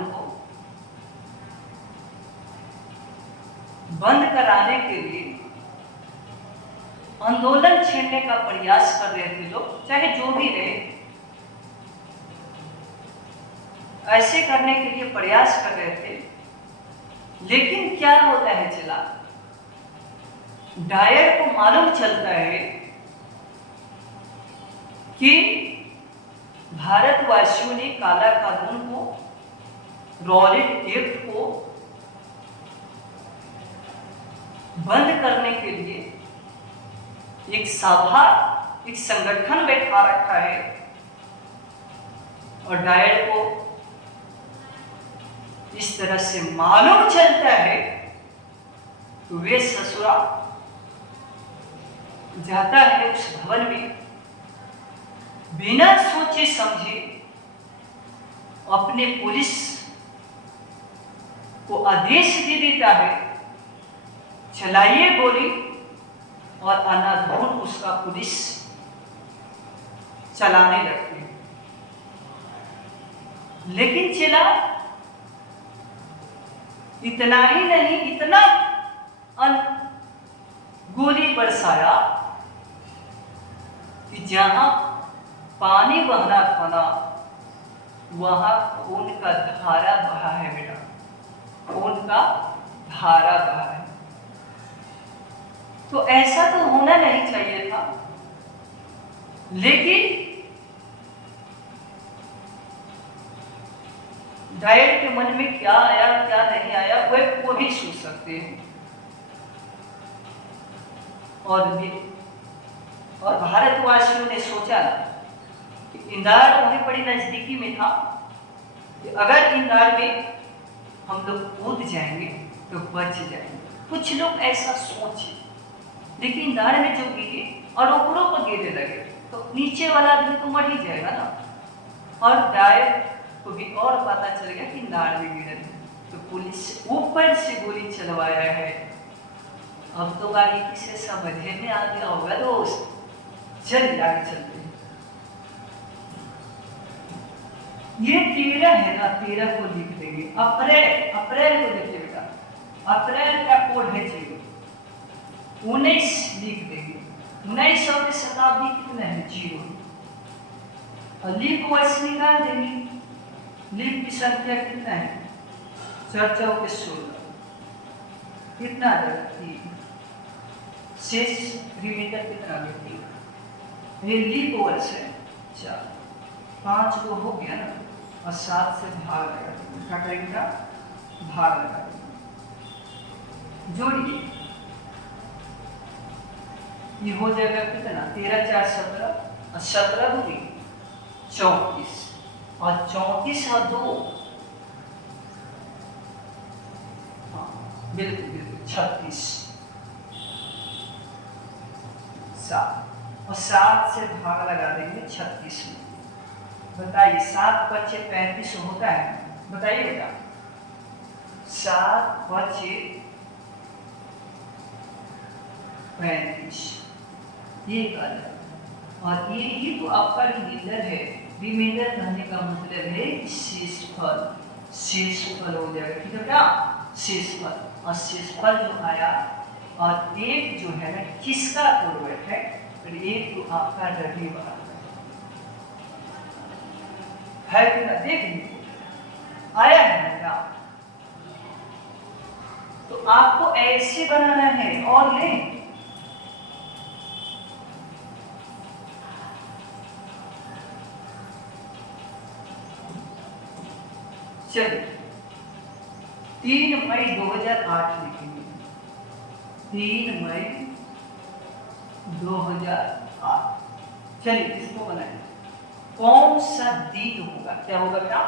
को बंद कराने के लिए आंदोलन छेड़ने का प्रयास कर रहे थे लोग, चाहे जो भी रहे, ऐसे करने के लिए प्रयास कर रहे थे। लेकिन क्या होता है चला, डायर को मालूम चलता है कि भारतवासियों ने काला कानून को, रॉलेट एक्ट को बंद करने के लिए एक सभा, एक संगठन बैठा रखा है। और डायर को इस तरह से मालूम चलता है तो वे ससुरा जाता है उस भवन में, बिना सोचे समझे अपने पुलिस को आदेश दे देता है, चलाइए गोली, और अनाधून उसका पुलिस चलाने लगती है। लेकिन चला इतना ही नहीं, इतना गोली बरसाया कि जहां पानी बहना था वहां खून का धारा बहा है बेटा, खून का धारा बहा है। तो ऐसा तो होना नहीं चाहिए था, लेकिन डायर के मन में क्या आया क्या नहीं आया वो भी सोच सकते हैं। और भारतवासियों ने सोचा कि इंदौर वहीं बड़ी नजदीकी में था, कि अगर इंदौर में हम लोग कूद जाएंगे तो बच जाएंगे। कुछ लोग ऐसा सोचे, लेकिन इंदौर में जो गिरे और ऊपरों पर गिरने लगे तो नीचे वाला आदमी तो मर ही जाएगा ना। और डायर को भी और पता चल गया कि इंदौर में गिरे, तो पुलिस ऊपर से गोली चलवाया है। अब तो गाड़ी किसे समझे में आ गया होगा दोस्त, चल आगे चलते हैं। ये 13 है ना, 13 को लिख देंगे। अप्रैल को देखिए बेटा, अप्रैल का कोड है 0, 19 लिख देंगे। 1900 की शताब्दी कितना है 0, और लीप वर्ष निकाल देंगे। लीप की संख्या कितना है 4 के 16, कितना आ जाएगा 3, शेष रिमाइंडर कितना आ गया 3। ये लीप वर्ष है 4, 5 को हो गया ना, और 7 से भाग लगा देंगे, क्या करेंगे भाग लगा देंगे, जोड़िए ये हो जाएगा कितना 13 4 17, और 17 दूरी 34, और 34 और 2 बिल्कुल बिल्कुल 36, 7 और 7 से भाग लगा देंगे 36 में। बताइए 7 × 5 = 35 होता है, बताइए बेटा 7 × 5 = 35, ये गलत। और ये ही तो आपका रिमाइंडर है। रिमाइंडर कहने का मतलब है कि शेषफल हो जाएगा, ठीक है क्या, शेषफल। और शेषफल जो आया, और एक जो है ना किसका पूर्वक है, और एक तो आपका रवि वाला है कि ना, देख लीजिए आया है ना क्या। तो आपको ऐसे बनाना है, और ले चलिए 3 मई 2008 लिखेंगे, 3 मई 2008। चलिए इसको बनाएं, कौन सा दिन होगा, क्या होगा बेटा,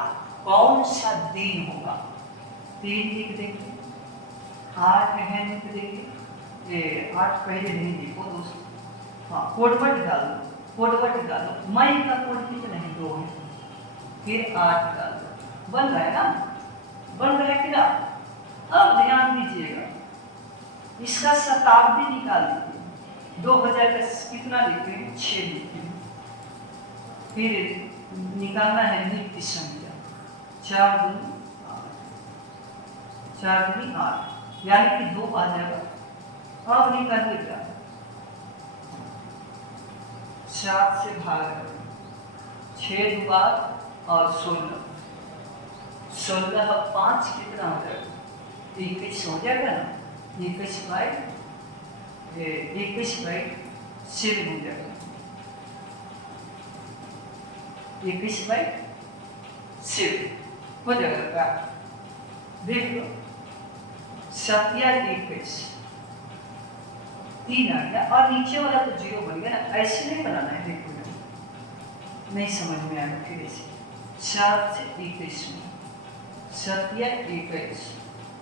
कौन सा दिन होगा। 3 लिख देंगे, 8 है लिख देंगे, 8 पहले नहीं लिखो दोस्तों, हाँ कोडवर्ड डालो, कोडवर्ड डालो। मई का कोड कितना है 2 है, फिर 8 डाल दो। बन रहा है ना, बन रहा है कि ना। अब ध्यान दीजिएगा, इसका शताब्दी निकाल दीजिए। 2000 का कितना लिखते हैं, 6 लिखते हैं। फिर निकालना है नित्य संख्या, 4 दूनी 8, यानी कि 2 आ जाएगा। अब निकालिएगा, 7 से भाग 6 2 और 16, 16 और 5 कितना हो जाएगा, 21 हो जाएगा ना। 21 बाई 7 हो जाएगा, 21 बाई 7 हो जाएगा क्या। देख लो, 7 या 21 3 आ गया, और नीचे वाला तो 0 बन गया ना। ऐसे नहीं बनाना है, देखो नहीं समझ में आएगा। फिर ऐसे 7 से 21 में 7 या 21,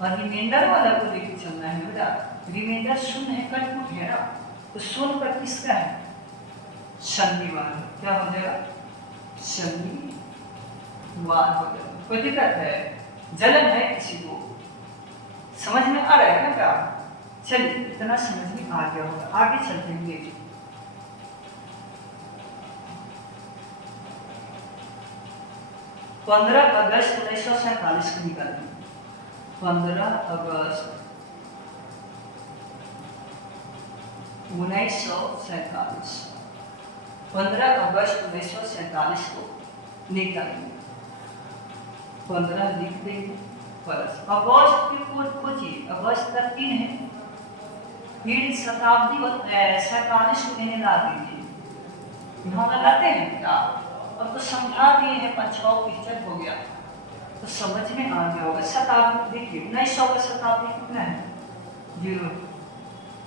और रिमाइंडर वाला को लेके चलना है बेटा। रिमाइंडर शून्य है, कटपुट है ना, तो शून्य पर किसका है, शनिवार। क्या हो जाएगा, शनिवार हो जाएगा। कोई दिक्कत है, जलन है किसी को, समझ में आ रहा है ना क्या। चलिए, इतना समझ में आ गया होगा, आगे चलते हैं। 15 अगस्त 1947 को निकालेंगे। 15 अगस्त 1947, 15 अगस्त 1947 को निकालेंगे। 15 लिख देंगे प्लस अगस्त की कोड खोजिए, अगस्त का 3 है। फिर शताब्दी 47 को इन्हें ला दीजिए, यहाँ लगाते हैं क्या। अब तो समझा दिए हैं, 5 पिक्चर हो गया, तो समझ में आ गया होगा। शताब्दी देखिए, 1900 का शताब्दी कितना है, 0,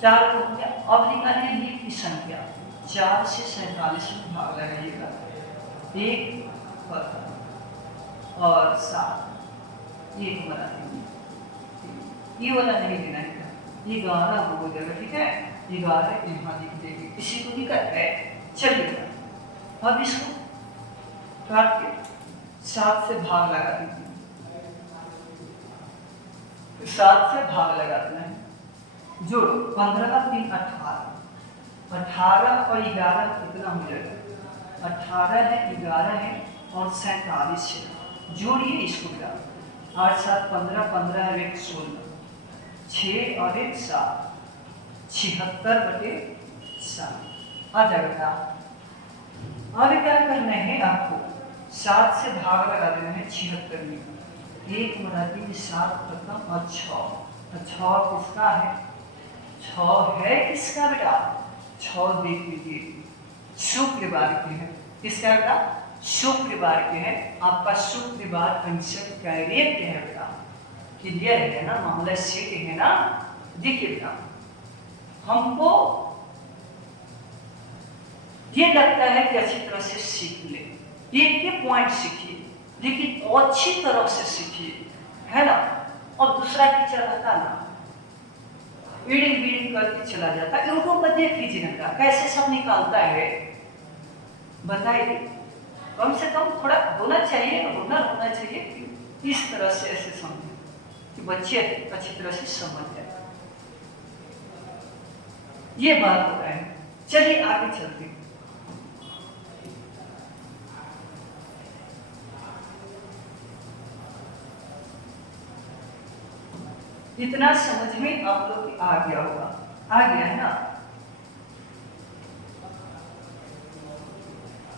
4 हो गया। अब निकालिए लीप की संख्या, 4 से 47 में भाग लगाइएगा, 1 और 7, 1 बना देंगे। ये वाला नहीं देना है, 11 हो जाएगा, ठीक है। 11 यहाँ लिख देंगे, किसी को दिक्कत है। चलिए, अब इसको काट के 7 से भाग लगा दीजिए। 7 से भाग लगाना है, जोड़ो। 15 का 3 18, 18 और 11 कितना हो जाएगा, 18 है, 11 है और 47 है। जोड़िए इसको बेटा, 8 7 15, 15 और 1 16, 6 और 1 7, 76/7 आ जाएगा। अब क्या करना है आपको, 7 से भाग लगा देना है 76 में। 1 बना दीजिए, 7 खत्म और 6, 6 किसका है, 6 है किसका बेटा, 6 देख लीजिए, शुक्रवार के है। किसका बेटा, शुक्रवार के है। आपका शुक्रवार अंशक कैरियर के है बेटा। क्लियर है ना, मामला सेट है ना। देखिए बेटा, हमको ये लगता है कि अच्छी तरह से सीख ले, एक पॉइंट सीखिए, लेकिन अच्छी तरह से सीखिए, है ना। और दूसरा टीचर रहता ना, रीडिंग करके चला जाता। यूट्यूब पर देख लीजिए ना कैसे सब निकालता है, बताइए। कम से कम थोड़ा होना चाहिए, हुनर होना चाहिए कि इस तरह से ऐसे समझे कि बच्चे अच्छी तरह से समझ जाए। ये बात होता है। चलिए आगे चलते हैं। इतना समझ में आप लोग आ गया होगा, आ गया है ना।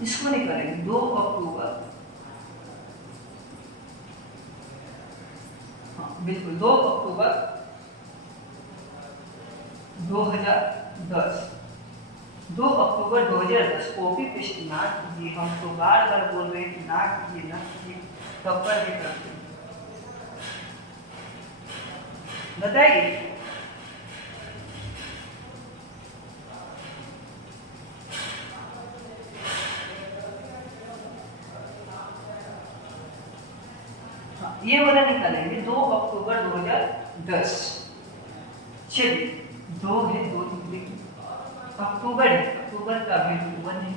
इसको निकालेंगे 2 अक्टूबर, हाँ बिल्कुल 2 अक्टूबर 2010, 2 अक्टूबर 2010। कॉपी पेस्ट ना कीजिए, हम तो बार बार बोल रहे हैं कि ना कीजिए, ना कीजिए, तब पर भी करते हैं। बताइए, ये वाला निकालेंगे 2 अक्टूबर 2010। चलिए 2 है, 2 अक्टूबर है, अक्टूबर का वैल्यू 1 है,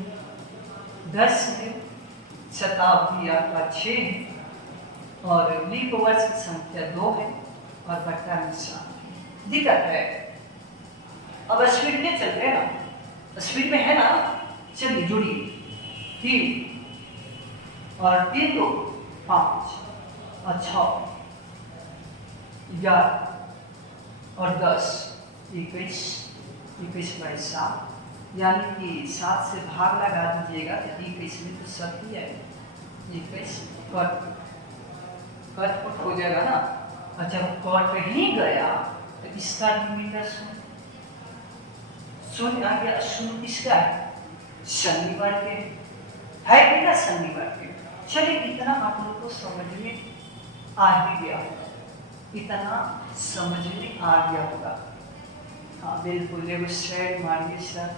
10 है, शताब्दी आपका 6 है और लीप वर्ष की संख्या 2 है और बट्टा में 7 दिक्कत है। अब स्पीड में चलते हैं ना, स्पीड में है ना, चलिए जुड़िए 3 और 3 2 5 और 6 11 और 10 21 21 बाई 7 यानी कि 7 से भाग लगा दीजिएगा तो 21 में तो 7 ही है, 21 कट हो जाएगा ना। और जब कट ही गया तो इसका मीटर शून्य आ गया। शून्य किसका है? शनिवार के है कि ना, शनिवार के। चलिए इतना आप लोग को समझ में आ ही गया होगा, इतना समझ में आ गया होगा। हाँ बिल्कुल, एगो शेर मारिए सर,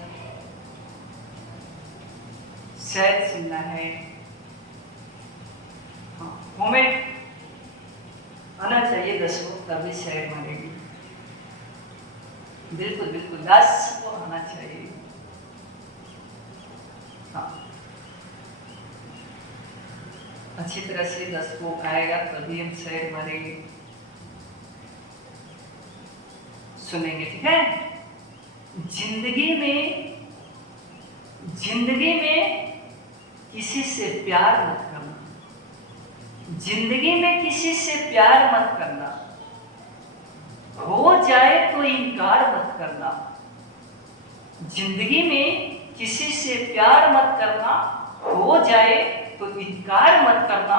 शेर सुनना है। हाँ कमेंट आना चाहिए 10 को, तभी शेर मारेगी। बिल्कुल बिल्कुल 10 को आना चाहिए। हाँ अच्छी तरह से 10 को आएगा तभी हम शेर मारेंगे, सुनेंगे, ठीक है। जिंदगी में किसी से प्यार मत करना, जिंदगी में किसी से प्यार मत करना, हो जाए तो इनकार मत करना। जिंदगी में किसी से प्यार मत करना, हो जाए तो इनकार मत करना।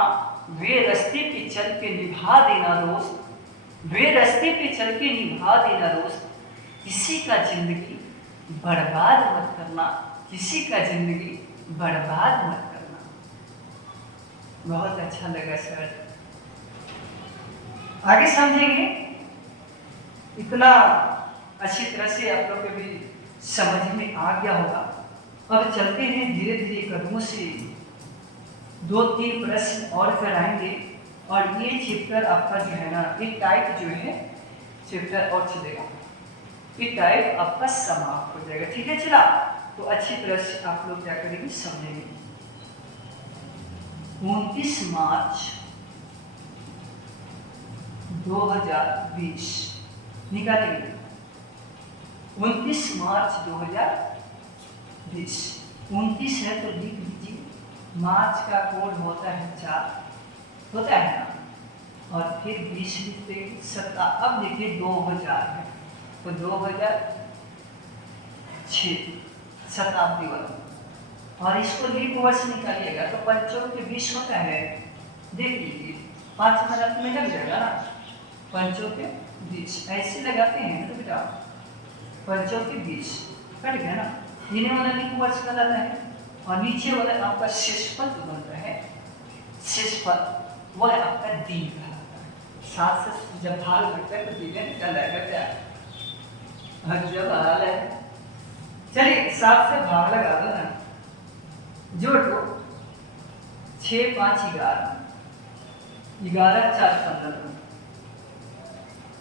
वे रास्ते पे चल के निभा देना दोस्त, वे रास्ते पे चल के निभा देना दोस्त। किसी का जिंदगी बर्बाद मत करना, किसी का जिंदगी बर्बाद मत करना। बहुत अच्छा लगा सर, आगे समझेंगे। इतना अच्छी तरह से आप लोग को भी समझ में आ गया होगा। अब चलते हैं धीरे धीरे कदमों से, 2-3 प्रश्न और कराएंगे और ये चैप्टर आपका जो है ना, ये टाइप जो है चैप्टर और चलेगा, ये टाइप आपका समाप्त हो जाएगा, ठीक है। चला तो अच्छी तरह से आप लोग क्या करेंगे, समझेंगे। 29 मार्च 2020 निकालेंगे। 29 मार्च 2020, 29 है तो लिख लीजिए। मार्च का कोड होता है 4, होता है ना, और फिर 20 लिखते 7। अब देखिए 2000 है तो 2006 शताब्दी वाला, और इसको लीप वर्ष निकालिएगा तो 5 के 20 होता है। देख लीजिए 5 मिनट में लग जाएगा ना, 5 के 20 ऐसे लगाते हैं तो बेटा 5 के 20 कट गया ना। इन्हें वाला लीप वर्ष कहलाता है और नीचे वाला आपका शेषफल जो बनता है, शेषफल वो है आपका दिन कहलाता है। 7 से जब भाग लगता है तो दिन निकल आएगा क्या, जब हाल है। चलिए 7 से भाग लगा दो ना, जोड़ दो 6 5 11, 11 4 15,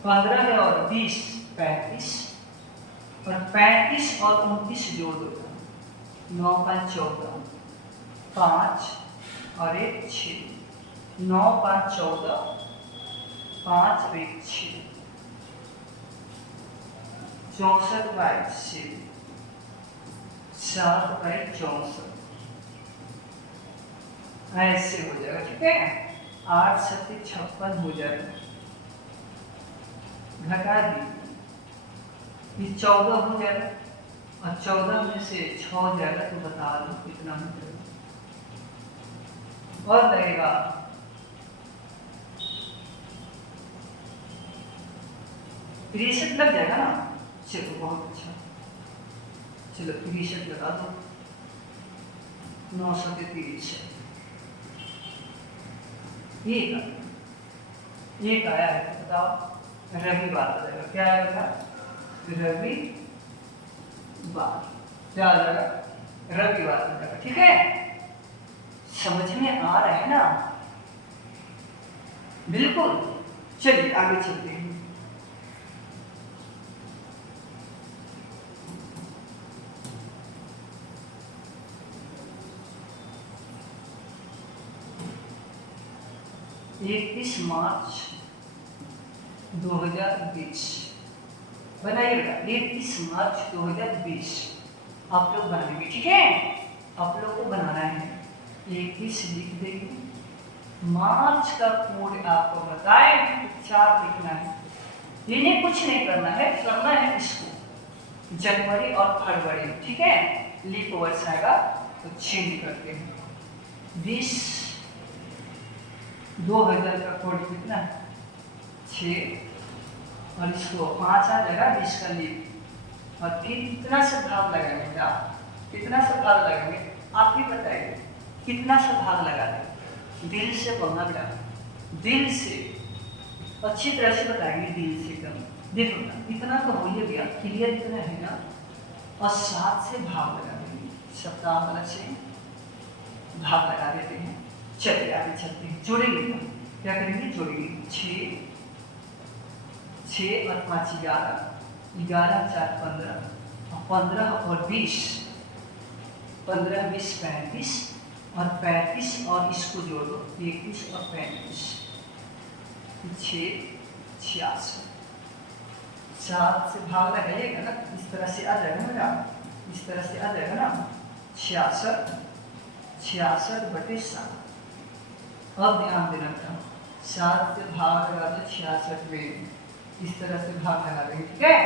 15 और 20 35, और 35 और 29 जोड़ दो 9 5 14, 5 और 1 6, 9 5 14, 5 और 1 6, 64 बाई 6, 7 बाई 64 ऐसे हो जाएगा, ठीक है। 8 7 56 हो जाएगा, घटा दी 14 हो जाएगा, और 14 में से 6 जाएगा तो बता दो कितना मीटर और लगेगा। तिरसठ लग जाएगा ना, चलो बहुत अच्छा, चलो 63 लगा दो, 9 7 63, एक आया है, बताओ रविवार आ जाएगा, क्या आएगा, रविवार, क्या आ जाएगा, रविवार आ जाएगा, ठीक है। समझ में आ रहा है ना, बिल्कुल। चलिए आगे चलते हैं। 31 मार्च 2020 बनाइएगा। 31 मार्च 2020 आप लोग बनाएंगे, ठीक है। आप लोग को बनाना है 31 लिख देंगे, मार्च का कोड आपको बताए 4 लिखना है। इन्हें कुछ नहीं करना है, करना है इसको जनवरी और फरवरी, ठीक है। लीप वर्ष आएगा तो चेंज करते हैं। 20 2000 का कोड कितना है 6 और इसको 5 आ जाएगा, 20 का लीप और फिर कितना से भाग लगाएंगे आप, कितना से भाग लगाएंगे आप ही बताइए, कितना से भाग लगा दें। दिल से बोलना बेटा, दिल से अच्छी तरह से बताएंगे, दिल से एकदम। देखो ना इतना तो हो ही गया, क्लियर इतना है ना। और 7 से भाग लगा देंगे, सप्ताह वाला से भाग लगा देते हैं। चलिए आगे चलते हैं, जोड़ेंगे हम क्या करेंगे, जोड़ेंगे 6 और 5 11, 11 4 15 और 15 और 20, 15 20 35 और 35 और इसको जोड़ो 21 और 35, 6 66, 7 से भाग लगाइएगा ना, इस तरह से आ जाएगा मेरा, इस तरह से आ जाएगा ना 66 बटे 7। अब ध्यान देना था 7 से भाग लगा दो 66 में, इस तरह से भाग लगा देंगे, ठीक है।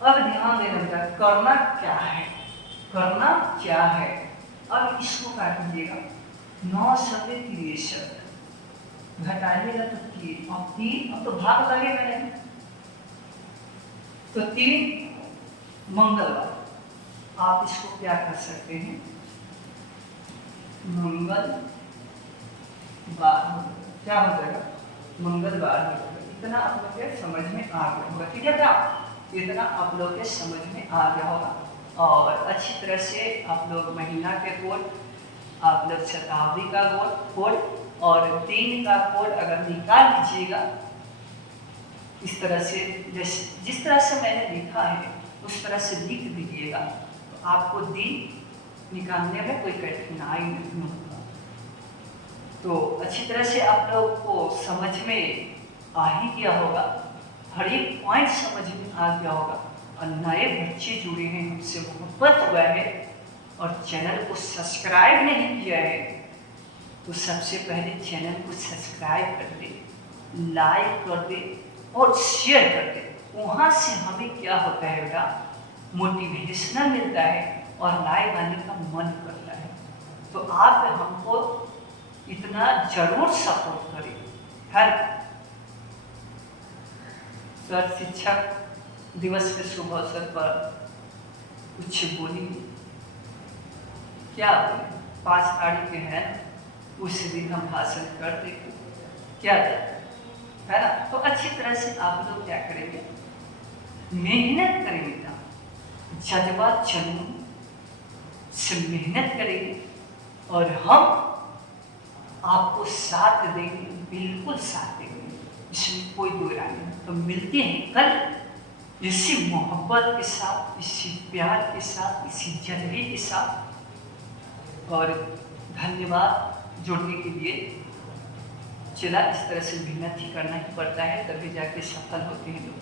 अब ध्यान देना था करना क्या है, करना क्या है। अब इसको काट दीजिएगा 9 सवे 63 घटाइएगा तो 3 और 3, अब तो भाग लगेगा नहीं तो 3 मंगलवार। आप इसको क्या कर सकते हैं, मंगलवार क्या हो जाएगा, मंगलवार हो जाएगा। इतना आप लोग के समझ में आ गया होगा, ठीक है क्या, इतना आप लोग के समझ में आ गया होगा। और अच्छी तरह से आप लोग महीना के कोड, आप लोग शताब्दी का कोड और दिन का कोड अगर निकाल लीजिएगा इस तरह से, जैसे जिस तरह से मैंने लिखा है उस तरह से लिख दीजिएगा, तो आपको दिन निकालने में कोई कठिनाई नहीं होगा। तो अच्छी तरह से आप लोग को समझ में आ ही गया होगा, हर एक पॉइंट समझ में आ गया होगा। और नए बच्चे जुड़े हैं, उनसे मोहब्बत हुआ है और चैनल को सब्सक्राइब नहीं किया है तो सबसे पहले चैनल को सब्सक्राइब कर दे, लाइक कर दे और शेयर कर दे। वहाँ से हमें क्या होता है बेटा, मोटिवेशनल मिलता है और लाइव आने का मन करता है। तो आप हमको इतना जरूर सपोर्ट करें। हर सर शिक्षक दिवस के शुभ अवसर पर कुछ बोलिए, क्या बोले, 5 तारीख के हैं उस दिन हम भाषण कर देंगे, क्या है ना। तो अच्छी तरह से आप लोग क्या करेंगे, मेहनत करेंगे ना, जज्बा जुनून से मेहनत करेंगे और हम आपको साथ देंगे, बिल्कुल साथ देंगे, इसमें कोई दो राय नहीं। तो मिलते हैं कल इसी मोहब्बत के साथ, इसी प्यार के साथ, इसी जज्बे के साथ। और धन्यवाद जुड़ने के लिए। चला इस तरह से मेहनत ही करना ही पड़ता है, तभी जाके सफल होते हैं लोग।